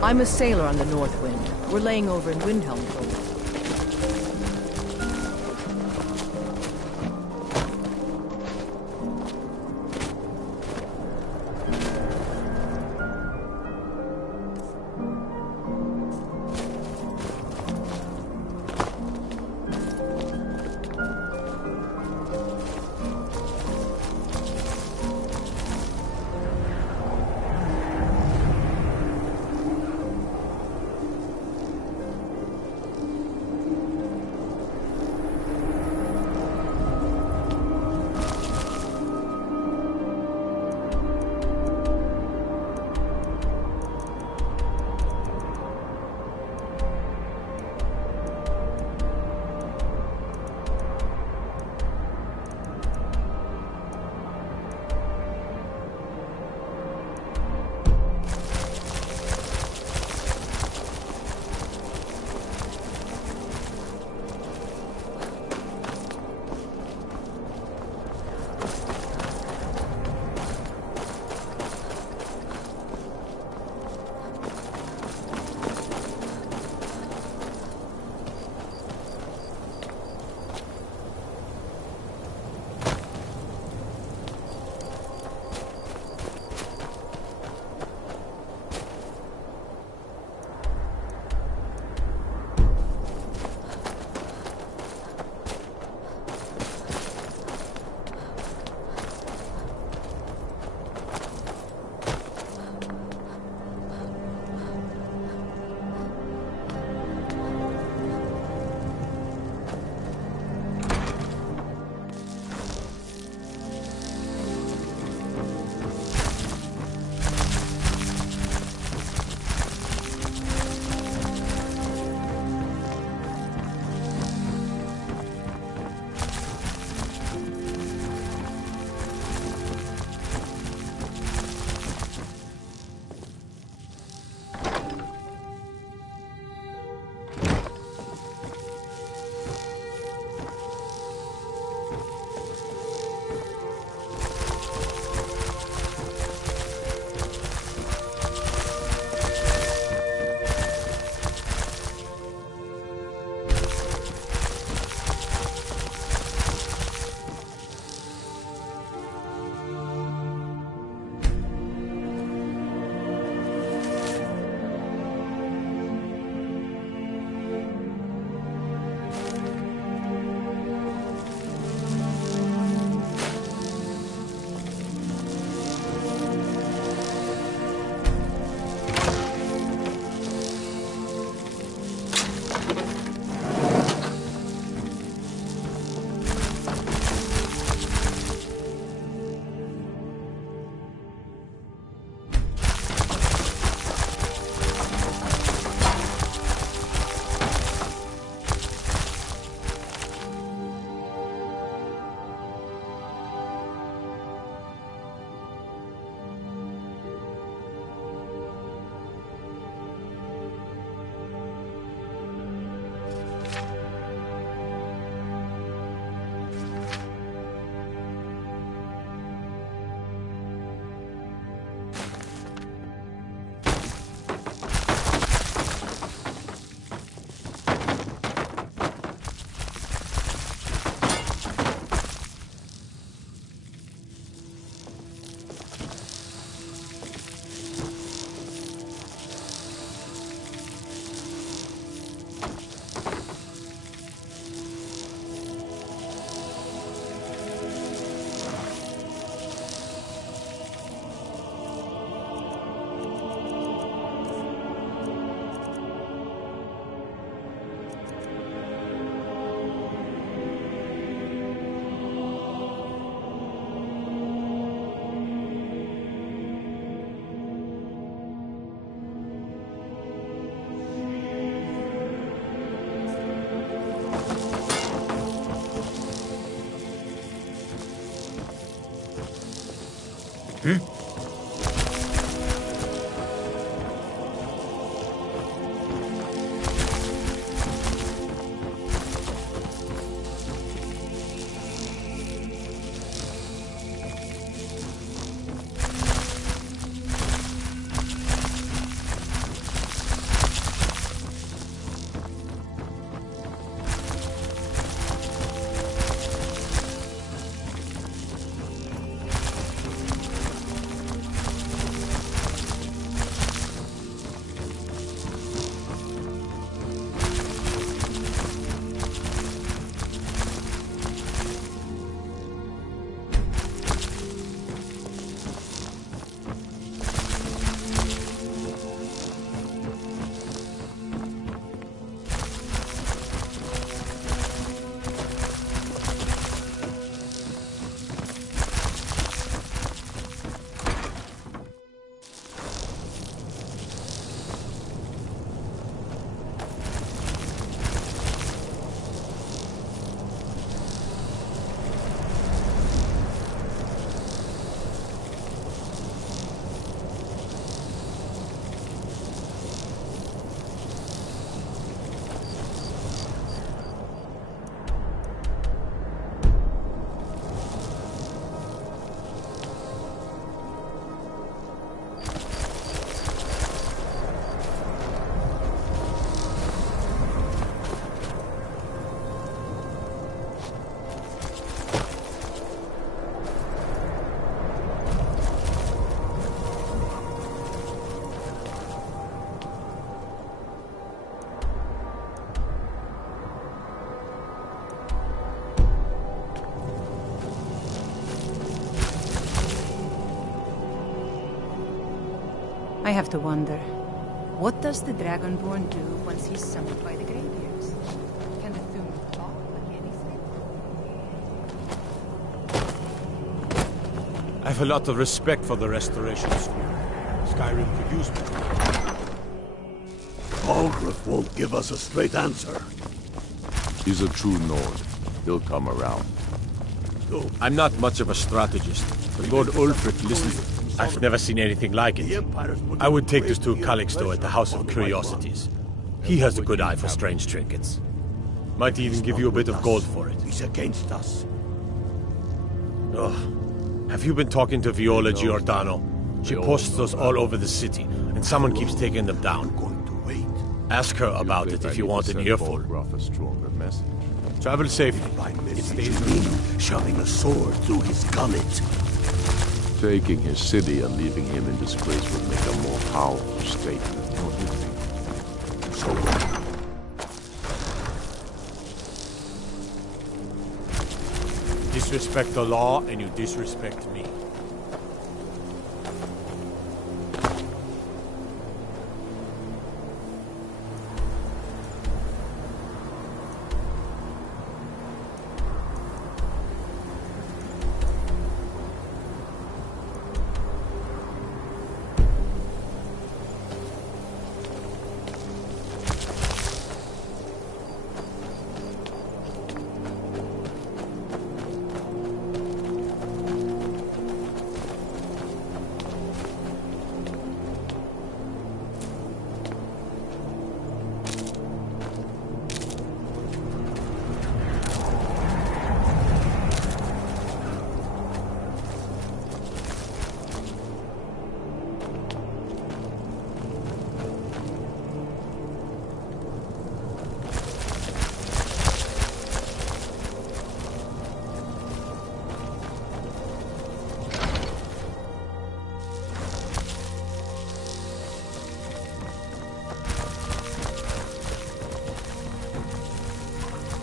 I'm a sailor on the North Wind. We're laying over in Windhelm Cove. I have to wonder, what does the Dragonborn do once he's summoned by the Greybeards? Can the Thum talk like anything? I have a lot of respect for the Restoration School. Skyrim could use me. Algrith won't give us a straight answer. He's a true Nord. He'll come around. I'm not much of a strategist, but Lord Ulfric listens. I've never seen anything like it. I would take this to Calixto at the House of Curiosities. He has a good eye for strange trinkets. Might even give you a bit of gold for it. He's against us. Oh. Have you been talking to Viola Giordano? She posts those all over the city, and someone keeps taking them down. Ask her about it if you want an earful. Travel safely. It stays with you. Shoving a sword through his gullet. Taking his city and leaving him in disgrace would make a more powerful statement, don't you think? So Disrespect the law, and you disrespect me.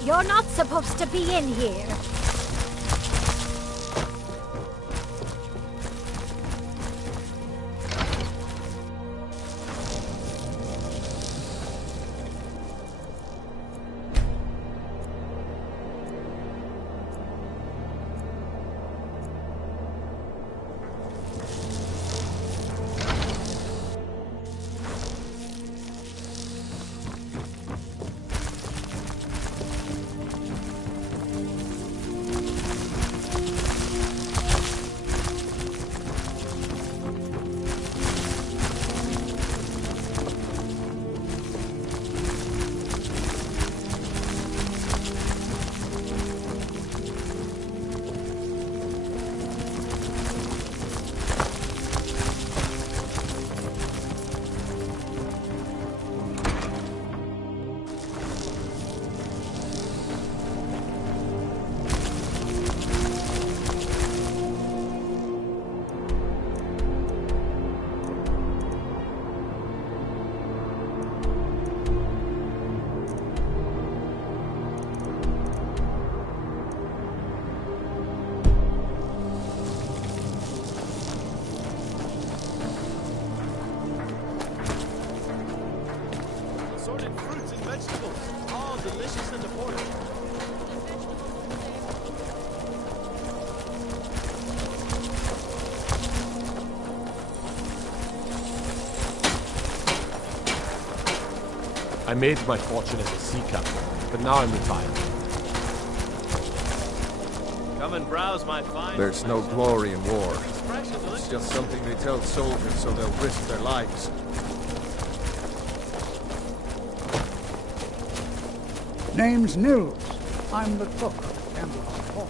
You're not supposed to be in here. assorted fruits and vegetables, all delicious and affordable. I made my fortune as a sea captain, but now I'm retired. Come and browse my fine... There's no glory in war. It's just something they tell soldiers so they'll risk their lives. Name's Nils. I'm the cook of Camelot Hall.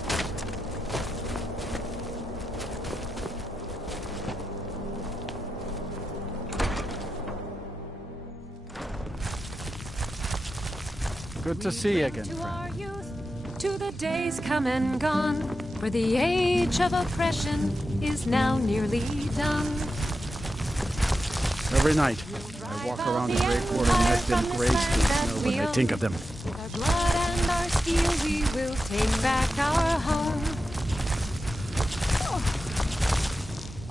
Good to see you again, To friend. our youth, to the days come and gone, for the age of oppression is now nearly done. Every night, I walk around the great war and let them graze the snow when I think of them. With our blood and our steel, we will take back our home.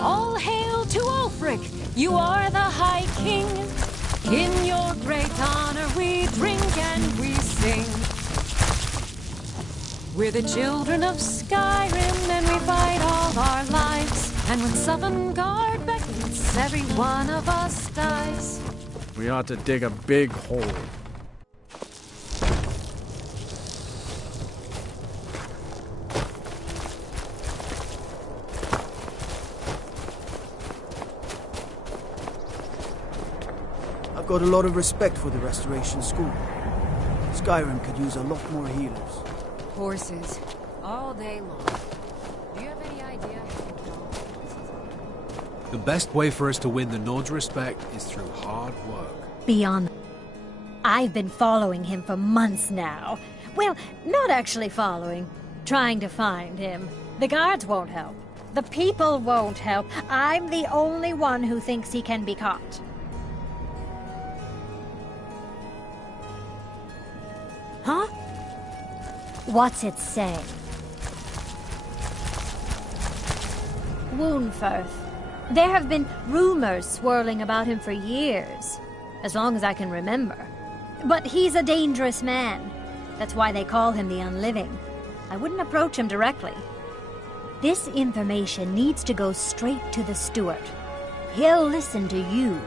All hail to Ulfric, you are the High King. In your great honor we drink and we sing. We're the children of Skyrim and we fight all our lives. And when Sovngarde beckons, every one of us dies. We ought to dig a big hole. I've got a lot of respect for the Restoration School. Skyrim could use a lot more healers. Horses, all day long. Do you have any idea? The best way for us to win the Nord's respect is through hard work. Beyond. I've been following him for months now. Well, not actually following. Trying to find him. The guards won't help. The people won't help. I'm the only one who thinks he can be caught. Huh? What's it say? Woundfirth. There have been rumors swirling about him for years, as long as I can remember. But he's a dangerous man. That's why they call him the Unliving. I wouldn't approach him directly. This information needs to go straight to the steward. He'll listen to you.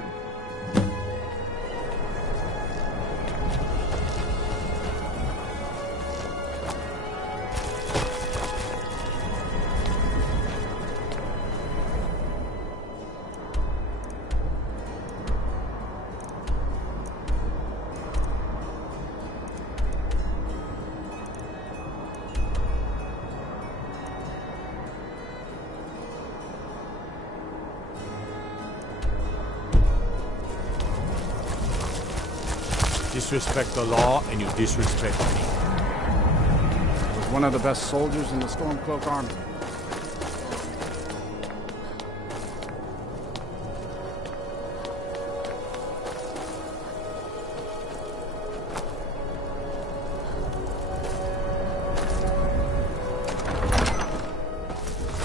Disrespect the law, and you disrespect me. I was one of the best soldiers in the Stormcloak army.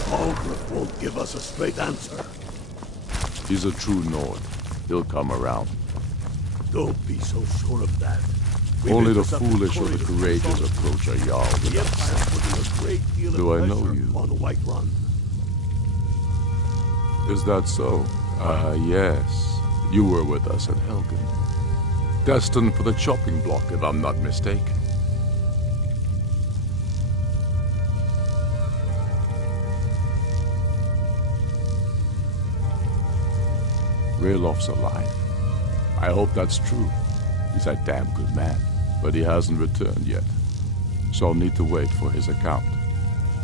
Ulfric won't give us a straight answer. He's a true Nord. He'll come around. Don't be so sure of that. Only the foolish or the courageous approach a Jarl with us. Do I know you? On the White Run. Is that so? Yes. You were with us at Helgen. Destined for the chopping block, if I'm not mistaken. Railof's alive. I hope that's true. He's a damn good man, but he hasn't returned yet. So I'll need to wait for his account.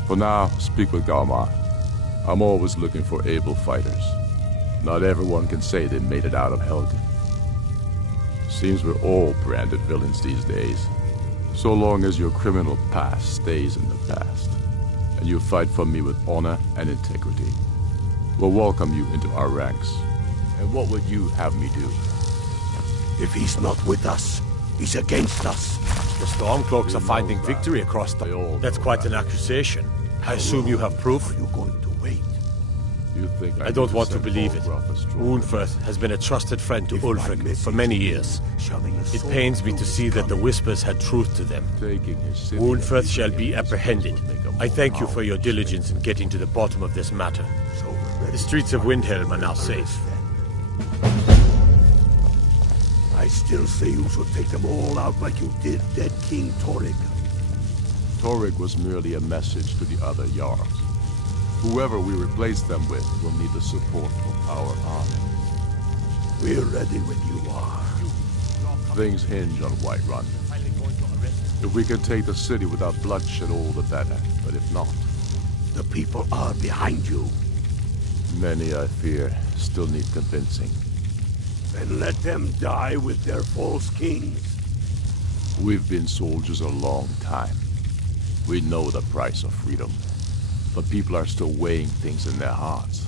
For now, speak with Galmar. I'm always looking for able fighters. Not everyone can say they made it out of Helgen. Seems we're all branded villains these days. So long as your criminal past stays in the past, and you fight for me with honor and integrity, we'll welcome you into our ranks. And what would you have me do? If he's not with us, he's against us. The Stormcloaks are finding victory across the... That's quite an accusation. I assume you have proof? Are you going to wait? You think I don't want to believe it. Unferth has been a trusted friend to Ulfric for many years. It pains me to see that the Whispers had truth to them. Unferth shall be apprehended. I thank you for your diligence in getting to the bottom of this matter. The streets of Windhelm are now safe. I still say you should take them all out like you did dead King Torrig. Torrig was merely a message to the other Jarls. Whoever we replace them with will need the support of our army. We're ready when you are. Things hinge on Whiterun. If we can take the city without bloodshed, all the better. But if not... The people are behind you. Many, I fear, still need convincing. Then let them die with their false kings. We've been soldiers a long time. We know the price of freedom. But people are still weighing things in their hearts.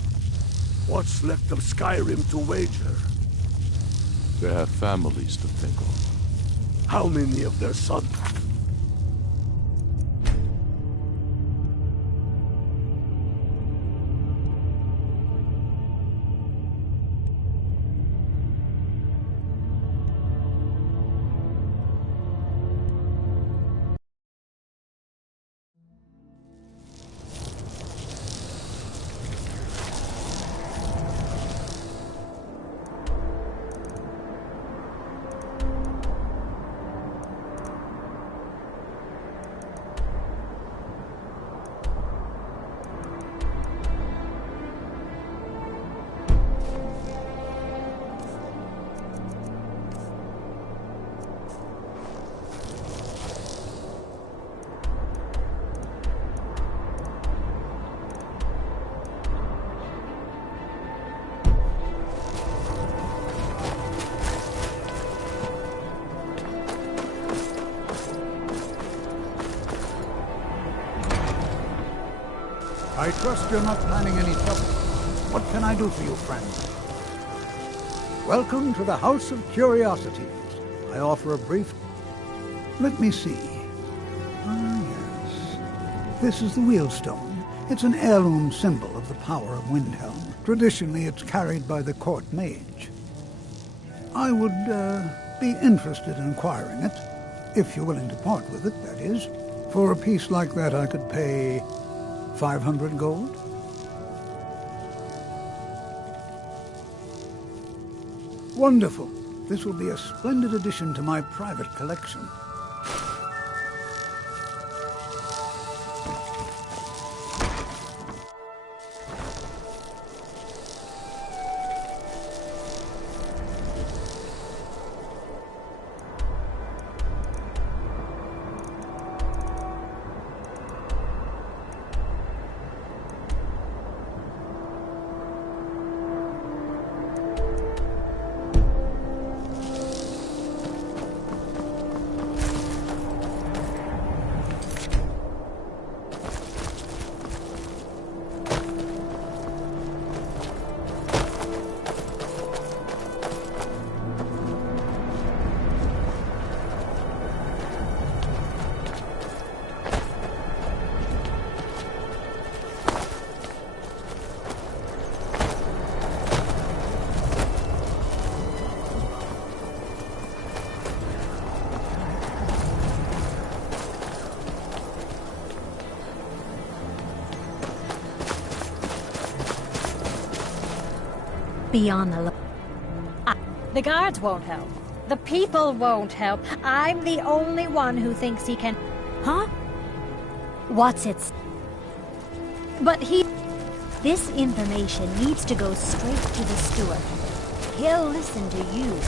What's left of Skyrim to wager? They have families to think of. How many of their sons? I trust you're not planning any trouble. What can I do for you, friend? Welcome to the House of Curiosities. I offer a brief... Let me see. Ah, yes. This is the Wheelstone. It's an heirloom symbol of the power of Windhelm. Traditionally, it's carried by the court mage. I would, be interested in acquiring it, if you're willing to part with it, that is. For a piece like that, I could pay 500 gold? Wonderful. This will be a splendid addition to my private collection. Beyond the guards won't help. The people won't help. I'm the only one who thinks he can... Huh? What's it? But he... This information needs to go straight to the steward. He'll listen to you.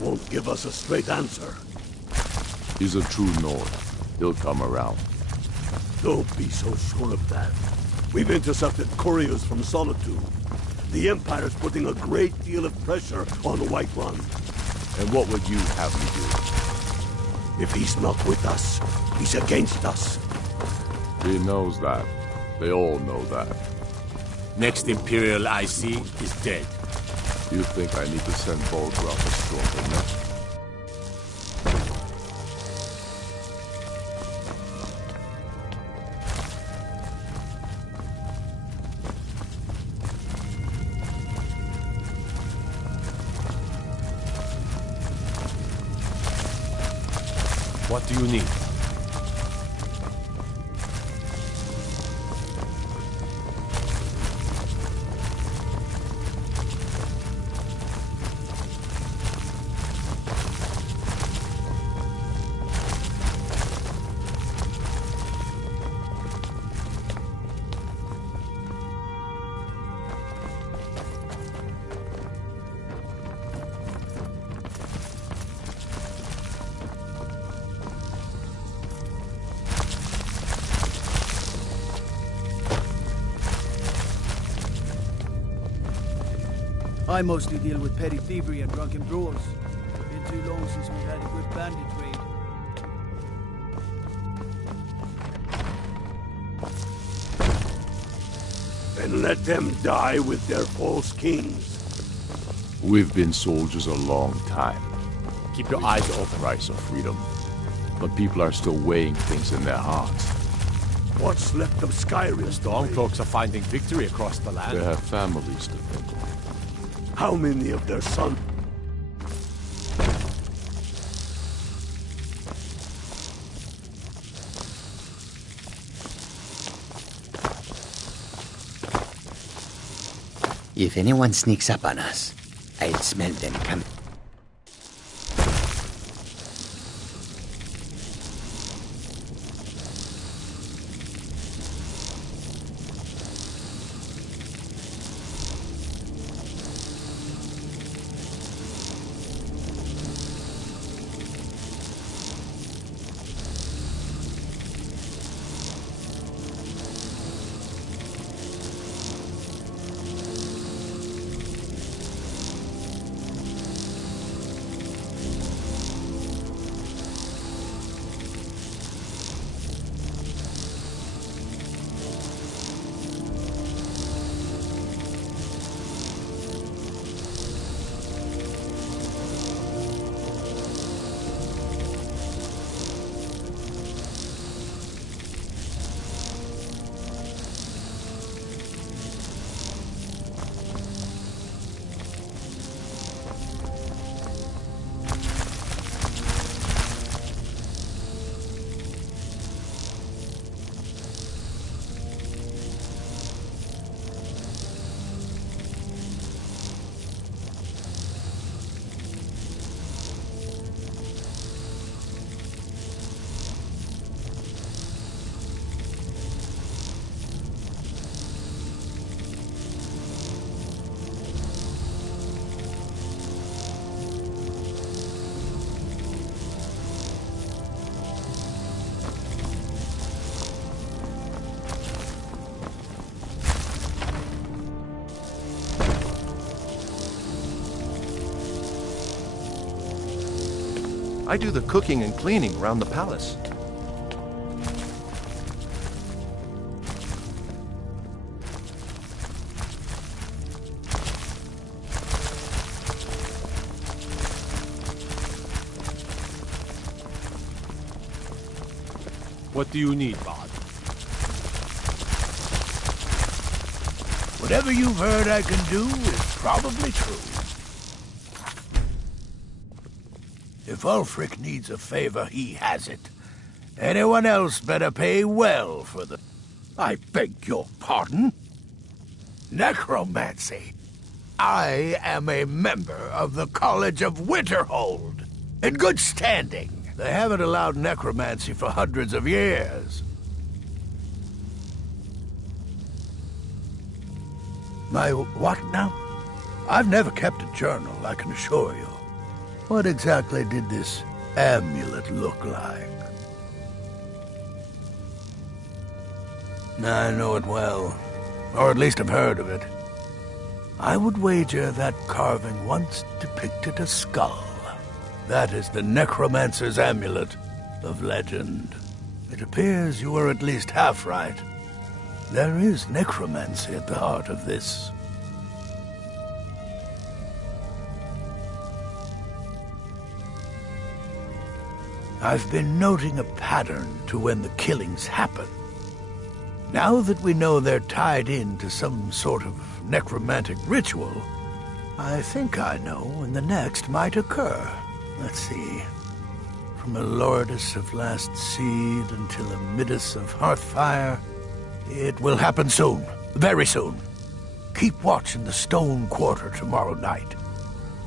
Won't give us a straight answer. He's a true Nord. He'll come around. Don't be so sure of that. We've intercepted couriers from Solitude. The Empire's putting a great deal of pressure on Whiterun. And what would you have me do? If he's not with us, he's against us. He knows that. They all know that. Next Imperial I see is dead. You think I need to send Volker out to storm the neck? What do you need? I mostly deal with petty thievery and drunken brawls. Been too long since we had a good bandit raid. And let them die with their false kings. We've been soldiers a long time. Keep your eyes open. Price of freedom. But people are still weighing things in their hearts. What's left of Skyrim? The Stormcloaks are finding victory across the land. They have families to think of. How many of their sons? If anyone sneaks up on us, I'll smell them coming. I do the cooking and cleaning around the palace. What do you need, Bard? Whatever you've heard I can do is probably true. If Ulfric needs a favor, he has it. Anyone else better pay well for the... I beg your pardon? Necromancy. I am a member of the College of Winterhold. In good standing. They haven't allowed necromancy for hundreds of years. My what now? I've never kept a journal, I can assure you. What exactly did this amulet look like? I know it well, or at least I've heard of it. I would wager that carving once depicted a skull. That is the necromancer's amulet of legend. It appears you were at least half right. There is necromancy at the heart of this. I've been noting a pattern to when the killings happen. Now that we know they're tied into some sort of necromantic ritual, I think I know when the next might occur. Let's see. From Elordis of Last Seed until Amidus of Hearthfire, it will happen soon. Very soon. Keep watch in the Stone Quarter tomorrow night.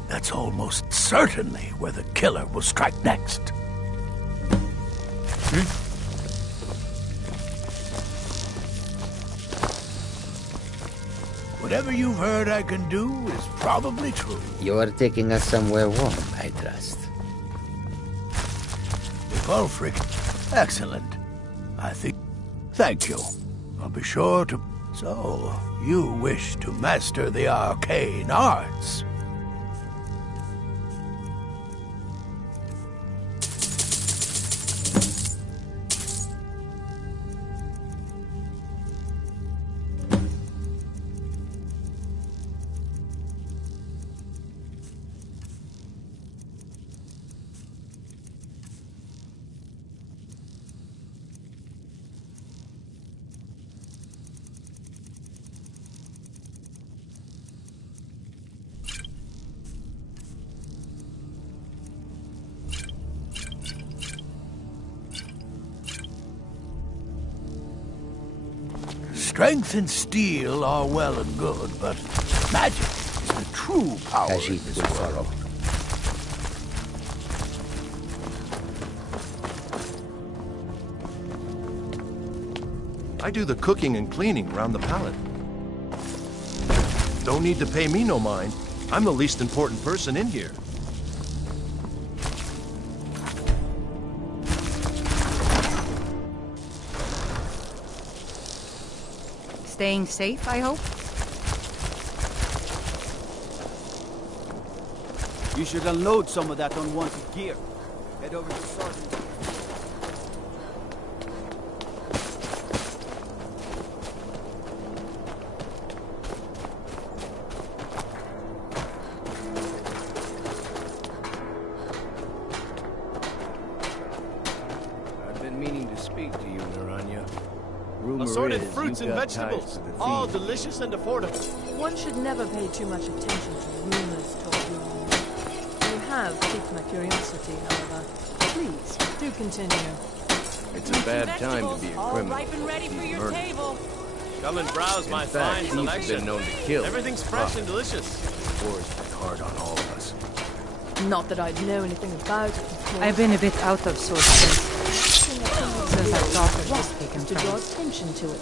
That's almost certainly where the killer will strike next. Whatever you've heard I can do is probably true. You are taking us somewhere warm, I trust. Ulfric, excellent. I think... Thank you. I'll be sure to... So, you wish to master the arcane arts? Strength and steel are well and good, but magic is the true power in this world. I do the cooking and cleaning around the pallet. Don't need to pay me no mind. I'm the least important person in here. Staying safe, I hope? You should unload some of that unwanted gear. Head over to Sergeant. I've been meaning to speak to you, Naranya. Assorted fruits and vegetables, all delicious and affordable. One should never pay too much attention to rumors, Torvald. You have piqued my curiosity, however. Please, do continue. It's a bad time to be a criminal. Ripe and ready for your table. Come and browse my fine selection. Been known to kill. Everything's fresh and delicious. The war's been hard on all of us. Not that I'd know anything about it, of course. I've been a bit out of sorts since our daughter was taken to from draw us. attention to it.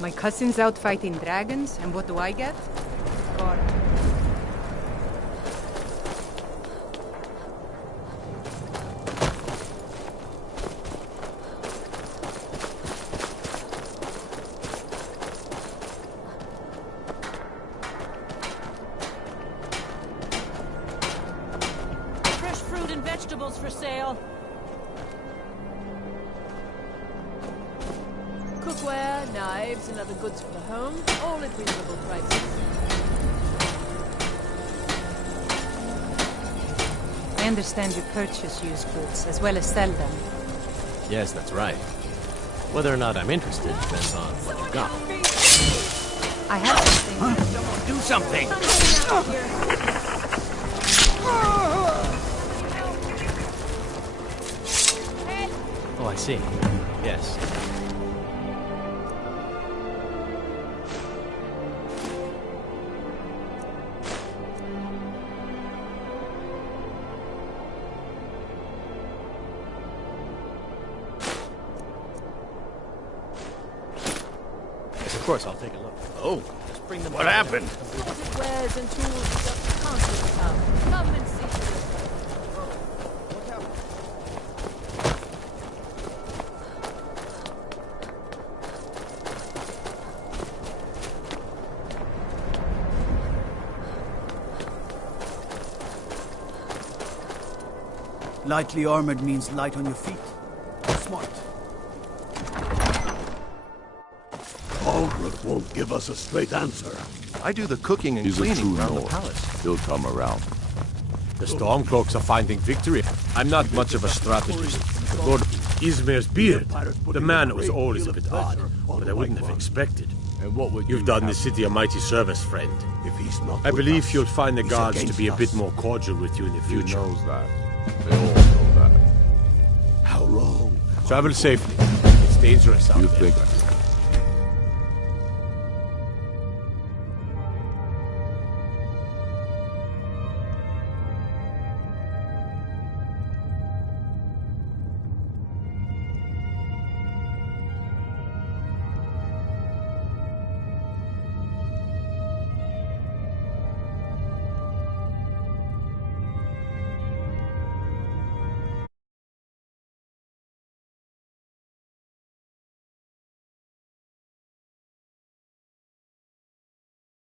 My cousin's out fighting dragons, and what do I get? God. Fresh fruit and vegetables for sale. Cookware, knives, and other goods for the home, all at reasonable prices. I understand you purchase used goods as well as sell them. Yes, that's right. Whether or not I'm interested depends on what you got. I have something. Someone do something! Oh, I see. Yes. course, I'll take a look. Oh, Just bring them. what happened? Wares and tools just constantly come. Come and see. Lightly armored means light on your feet. Smart. Aldrich won't give us a straight answer. I do the cooking and He's a cleaning true around the Nord. palace. He'll come around. The Stormcloaks are finding victory. I'm not much of a strategist. But Lord Izmir's beard, the man was always a bit odd, but I wouldn't have expected. And what would You've done the city a mighty service, friend. If he's not I with believe us, you'll find the he's guards to against be a bit us. more cordial with you in the He future. knows that. They all know that. How long? Travel safely. It's dangerous out You there. think